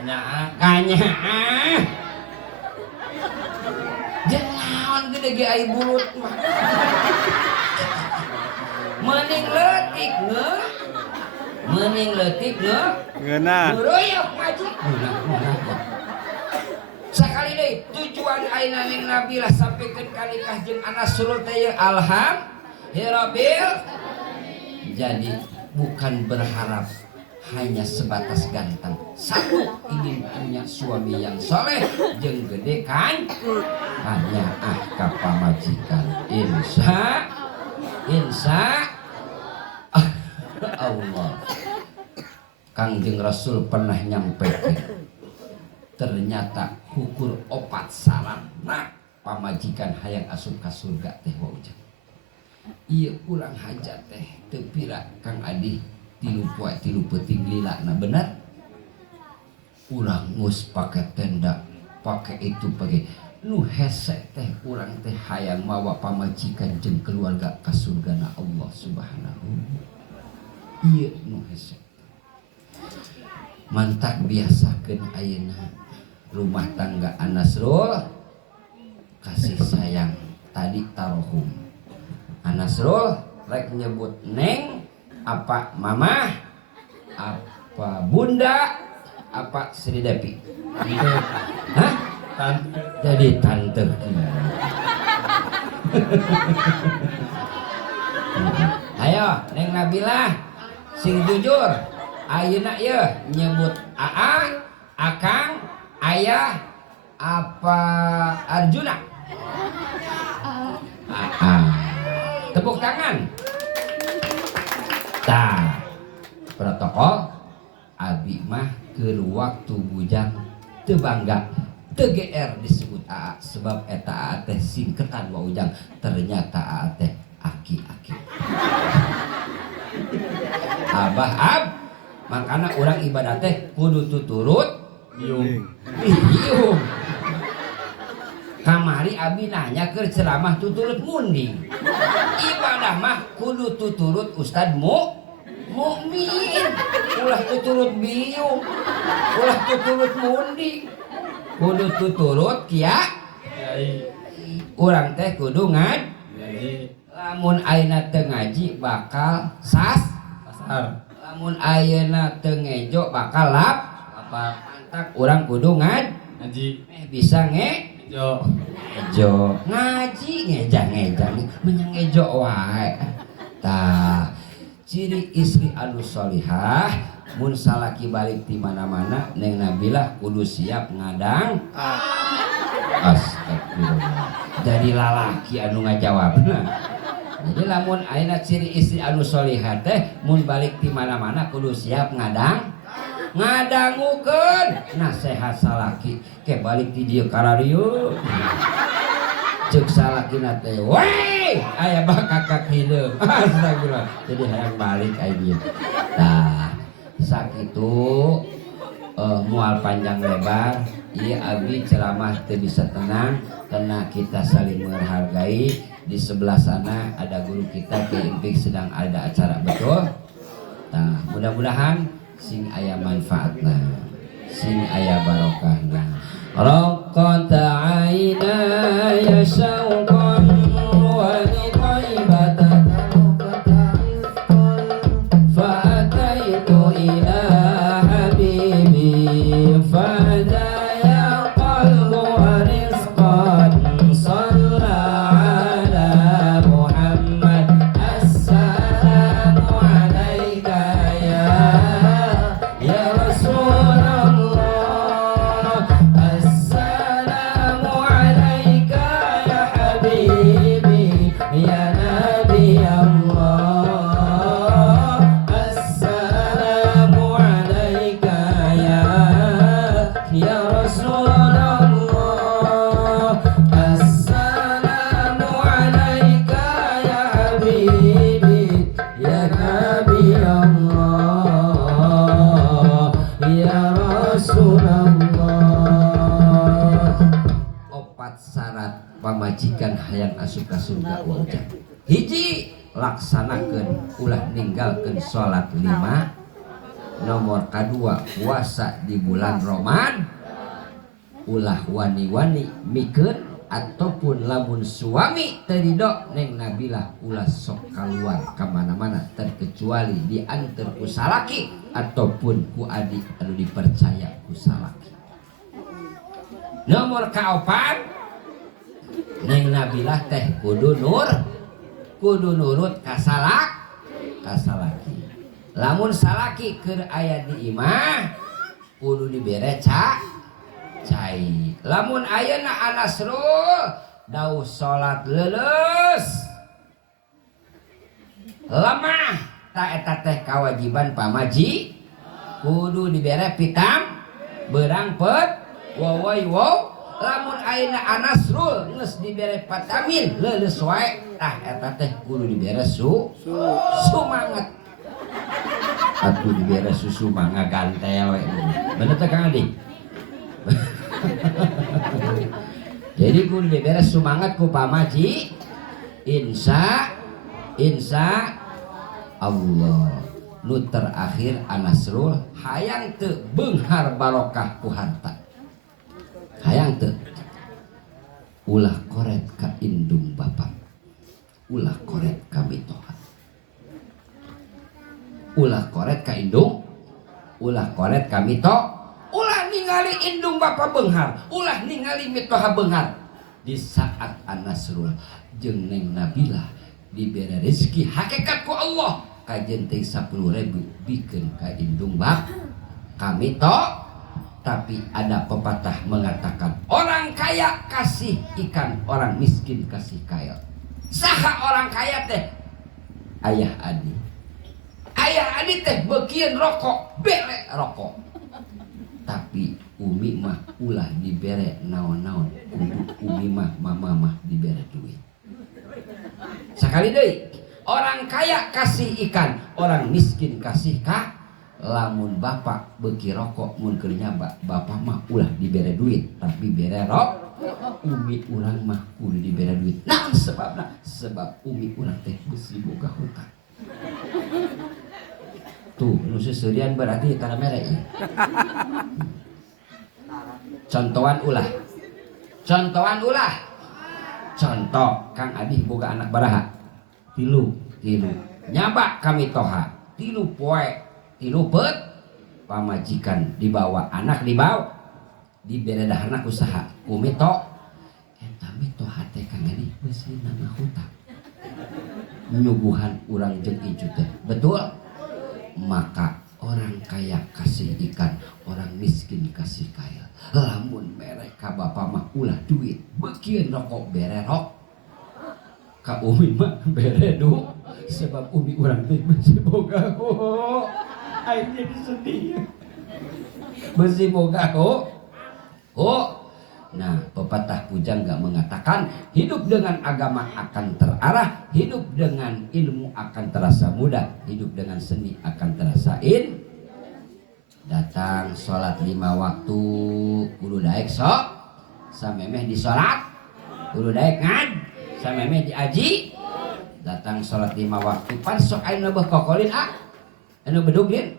nah kanya jeung naon gede ge ai bulut mah mending leutik ngeunah beureuyeuk maju ngeunah sakali deui tujuan ayeuna neng Nabilah sampikeun ka nikah jeung Anasrul teh alhamdulillah. Jadi bukan berharap hanya sebatas ganteng. Satu, ingin punya suami yang soleh jeung gede kan hanya ka pamajikan. Insya Allah. Kangjeng Rasul pernah nyampekeun ternyata hukur 4 syarat pamajikan hayang asup ka surga teh wajah. Ieu ulang hajat teh teu pira Kang Adi 3 poe 3 peuting lilana bener. Ulang ngus pake tenda, pake itu pake nu hese teh urang teh hayang mawa pamajikan jeung keluarga ka surgana Allah Subhanahu. Ieu nu hese. Mantak biasakeun ayeuna rumah tangga Anasrul kasih sayang tadi tarohum. Anasrul rek nyebut neng apa mama apa bunda apa Sri Devi. Hah? Tante. Jadi tante. Ayo neng Nabilah sing jujur ayeuna ieu nyebut aa akang ayah apa Arjuna? Tepuk tangan. Tah protokol abi mah keur waktu bujang teu bangga TGR disebut AA sebab eta AA teh singketan wa ujang ternyata AA teh aki-aki. Abah ab makana orang ibadah teh kudu tuturut biung. Kamari abi nanya ke ceramah tuturut munding. Ibadah mah kudu tuturut Ustad mukmin. Ulah tuturut biung. Ulah tuturut munding. Kudu tuturut kiai. Urang teh kudu lamun ayeuna teu ngaji bakal sasar. Lamun ayeuna teu ngejo bakal lapar. Mantak urang kudu ngaji. Bisa ngejo ngaji ngeja menyang ngejo wae. Tah ciri istri anu sholihah mun salaki balik di mana-mana neng Nabilah kudu siap ngadang. Astagfirullah. Jadi lalaki anu ngajawabna. Jadi lamun ayeuna ciri istri anu sholihah teh mun balik di mana-mana kudu siap ngadangukeun nasehat salaki ke balik di dieu kararieu. Ceuk salakina teh, "Weh, aya bakakak hideung." Astagfirullah. Jadi hayang balik ayeuna. Tah, sakitu mual panjang lebar, ieu abi ceramah teu bisa tenang karena kita saling menghargai. Di sebelah sana ada guru kita Ki Impik sedang ada acara betul. Nah, mudah-mudahan sing aya manfaatna, sing aya barokahna. Raqata aina ya syauqan wa liqaibatan fa ataitu ila habibi fa ya qalbu rizqan salla ala Muhammad assalamu alayka ya Rasulullah assalamu alayka ya habibi ya nabi Allah assalamu alayka ya Rasulullah assalamu alayka ya habibi ya nabi Allah ya Rasulullah. Opat syarat pamajikan hayang asup ka surga wa ujang. Hiji, laksanakeun ulah ninggalkeun salat 5. Nomor kadua, puasa di bulan Ramadan. Ulah wani-wani mikeun ataupun lamun suami teu ridho neng Nabilah ulah sok kaluar ka mana-mana terkecuali diantar ku salaki ataupun ku adik anu dipercaya ku salaki. Nomor kaopat, neng Nabilah teh kudu nurut ka salaki. Lamun salaki keur aya di imah kudu dibere cai. Lamun ayeuna anasrul dauh salat leuleus lemah ta eta teh kawajiban pamaji kudu dibere pitam beurang pet wawai wow. Lamun ayeuna anasrul geus dibere patamin leuleus wae tah eta teh kudu dibere sumanget. Atuh dibere susu mangga gantel we. Bener teh Kang Adi? Jadi kudu dibere sumanget ku pamaji. Insya Allah. Nu terakhir anasrul hayang teu beunghar barokah ku harta. Hayang teu ulah koret ka indung bapak. Ulah koret ka mitoha. Ulah koret ka indung, ulah koret ka mito. Ulah ningali indung bapak beunghar, ulah ningali mitoha beunghar. Di saat anasrul jeung neng Nabilah dibere rezeki hakikat ku Allah kajenteng 10.000 bikeun ka indung bak kami to. Tapi ada pepatah mengatakan orang kaya kasih ikan, orang miskin kasih kail. Saha orang kaya teh? Ayah Adi. Ayah Adi teh beukeun rokok, bere rokok. Tapi umi mah ulah dibere naon-naon, kudu umi mah mama mah dibere duit. Sakali deui, orang kaya kasih ikan, orang miskin kasih lamun bapak beki rokok mun keur nyaba, bapak mah ulah dibere duit tapi bere rok. Umi urang mah kudu dibere duit. Naon sebabna? Sebab umi urang teh besi boga hutang. Tuh, nu seuseureun berarti tara mere ieu. Contohan ulah. Contoh Kang Adi boga anak baraha. Tilu. Nyaba kami toha. 3 poe, 3 peut pamajikan dibawa anak dibawa dibere daharna usaha umi tok eta mito hate Kang Adi beusi nama hutang nyuguhan urang jeung icu teh betul. Maka orang kaya kasih ikan, orang miskin kasih kail. Lamun mereka bapak mah ulah duit beukeun rokok bere rok ka umi mah bere du sebab umi urang teh beusi boga ho aing jadi sedih beusi boga ho. Nah, pepatah Pujang gak mengatakan hidup dengan agama akan terarah, hidup dengan ilmu akan terasa mudah, hidup dengan seni akan terasa datang sholat 5 waktu kudu daek sok samemeh di sholat kudu daek ngad samemeh di aji datang sholat 5 waktu pan sok ayeuna beuh kokolin anu bedug lin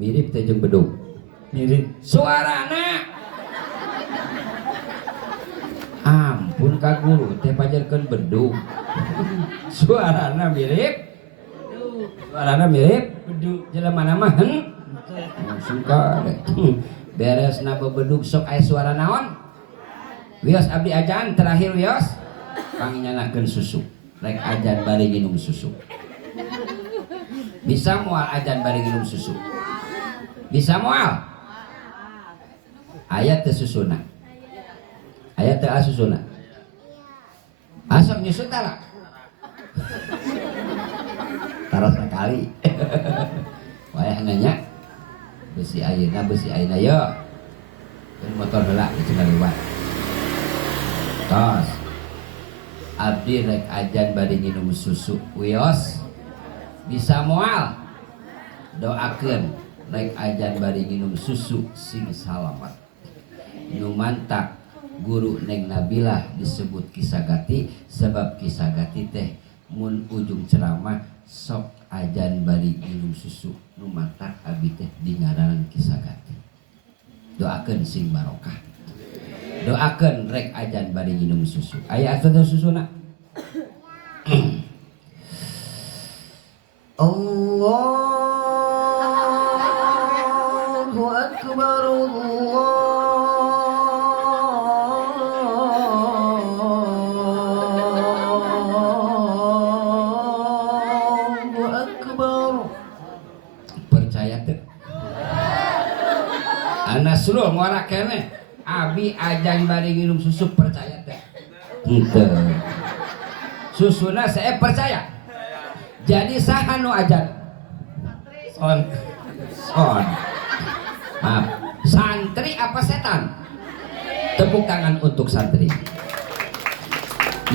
mirip teh jeung bedug mirip suarana ampun ka guru teh pajarkeun bedug suarana mirip bedug jelema mah suka beresna bebedug sok aya suara naon wios abdi ajan terakhir wios panginyanakeun susu rek ajan bari minum susu bisa moal ajan bari minum susu bisa moal ayat teh susuna asok nyusu tara taros sekali wayah nanya besi ayeuna yo motor heula cenah liwat tos abdi rek ajan bari nginum susu wios bisa moal doakeun rek ajan bari nginum susu sing salamat nu mantak guru Neng Nabilah disebut Kisagati sebab Kisagati teh mun ujung ceramah sok ajan bari nginum susu nu mantak abdi teh dingaranan Kisagati doakeun sing barokah doakeun rek ajan bari nginum susu aya asuh susuna Allahu Akbar Allahu Akbar percaya teh Anasrul ngora kene abi ajan bari nginum susu percaya teh henteu susuna saya percaya jadi saha nu ajan son maaf santri apa setan tepuk tangan untuk santri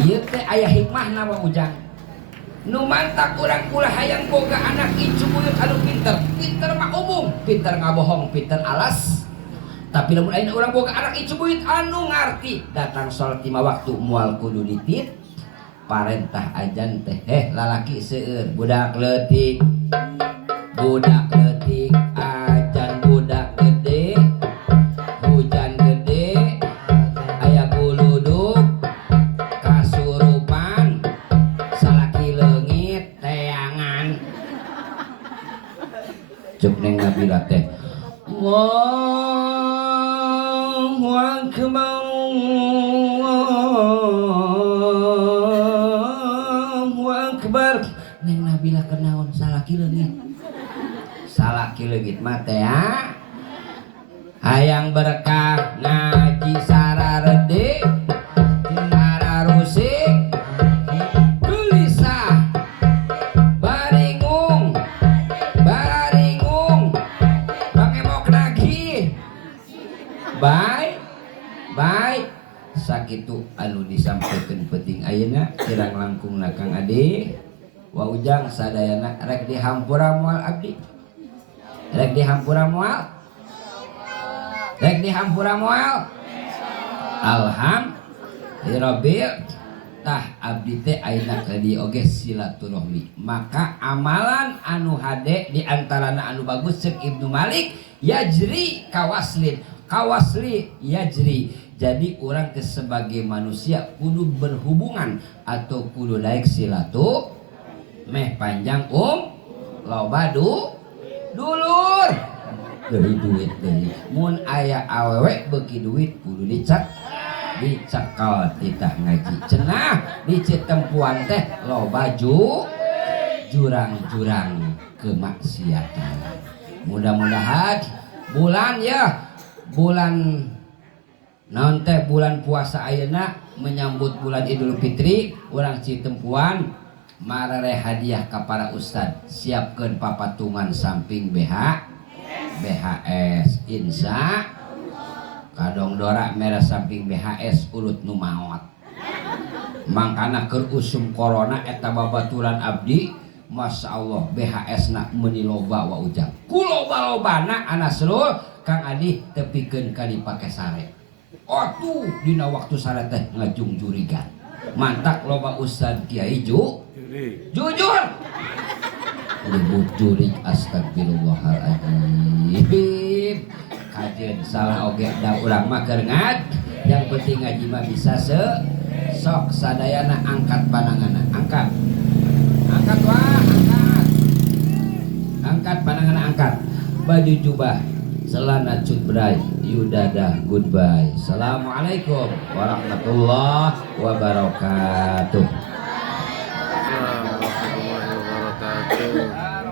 ieu teh aya hikmahna wa ujang nu mantak urang ulah hayang boga anak icu buyut anu pinter mah umum pinter ngabohong pinter alas tapi lamun ayeuna urang boga anak icu buyut anu ngarti datang salat 5 waktu moal kudu ditit parentah ajan teh lalaki seueur budak leutik ajan budak gede hujan gede aya guludug kasurupan salaki leungit teangan cuk Neng Nabilah teh Allahu Akbar mate ya. Hayang berkah ngaji sararede sararusik gelisah baringung pangemok lagi baik sakitu anu disampaikan penting ayeuna kirang langkung Kang Ade wa ujang sadayana rek dihampura moal abdi rek dihampura moal alhamdulillah tah abdi teh ayeuna ka dieu oge silaturahmi maka amalan anu hade di antarana anu bagus ceuk Ibnu Malik yajri kawasli yajri. Jadi orang sebagai manusia kudu berhubungan atau kudu daek silatu meh panjang loba dulur deui duit deui mun aya awewe beuki duit kudu dicekal titah ngaji cenah di citempuan teh loba jurang-jurang kemaksiatan. Mudah-mudahan bulan naon teh bulan puasa ayeuna menyambut bulan Idul Fitri urang Citempuan marere hadiah ka para ustad siapkeun papatungan samping BHS insya kadong dora merah samping BHS ulut nu maot mangkana keur usum corona eta babaturan abdi Masya Allah BHS nak meuni loba wa ujang ku loba-lobana anasrul Kang Adi tepikeun ka dipake sare. Tuh dina waktu sare teh ngajung jurigan. Mantak loba Ustad Kiai jujur. Lebut jurig astagfirullahaladzim. Kajeun salah oge da urang mah keur yang penting ngaji mah bisa sok sadayana angkat pananganna. Angkat pananganna angkat. Baju jubah celana cutbray yudada goodbye. Assalamualaikum warahmatullahi wabarakatuh.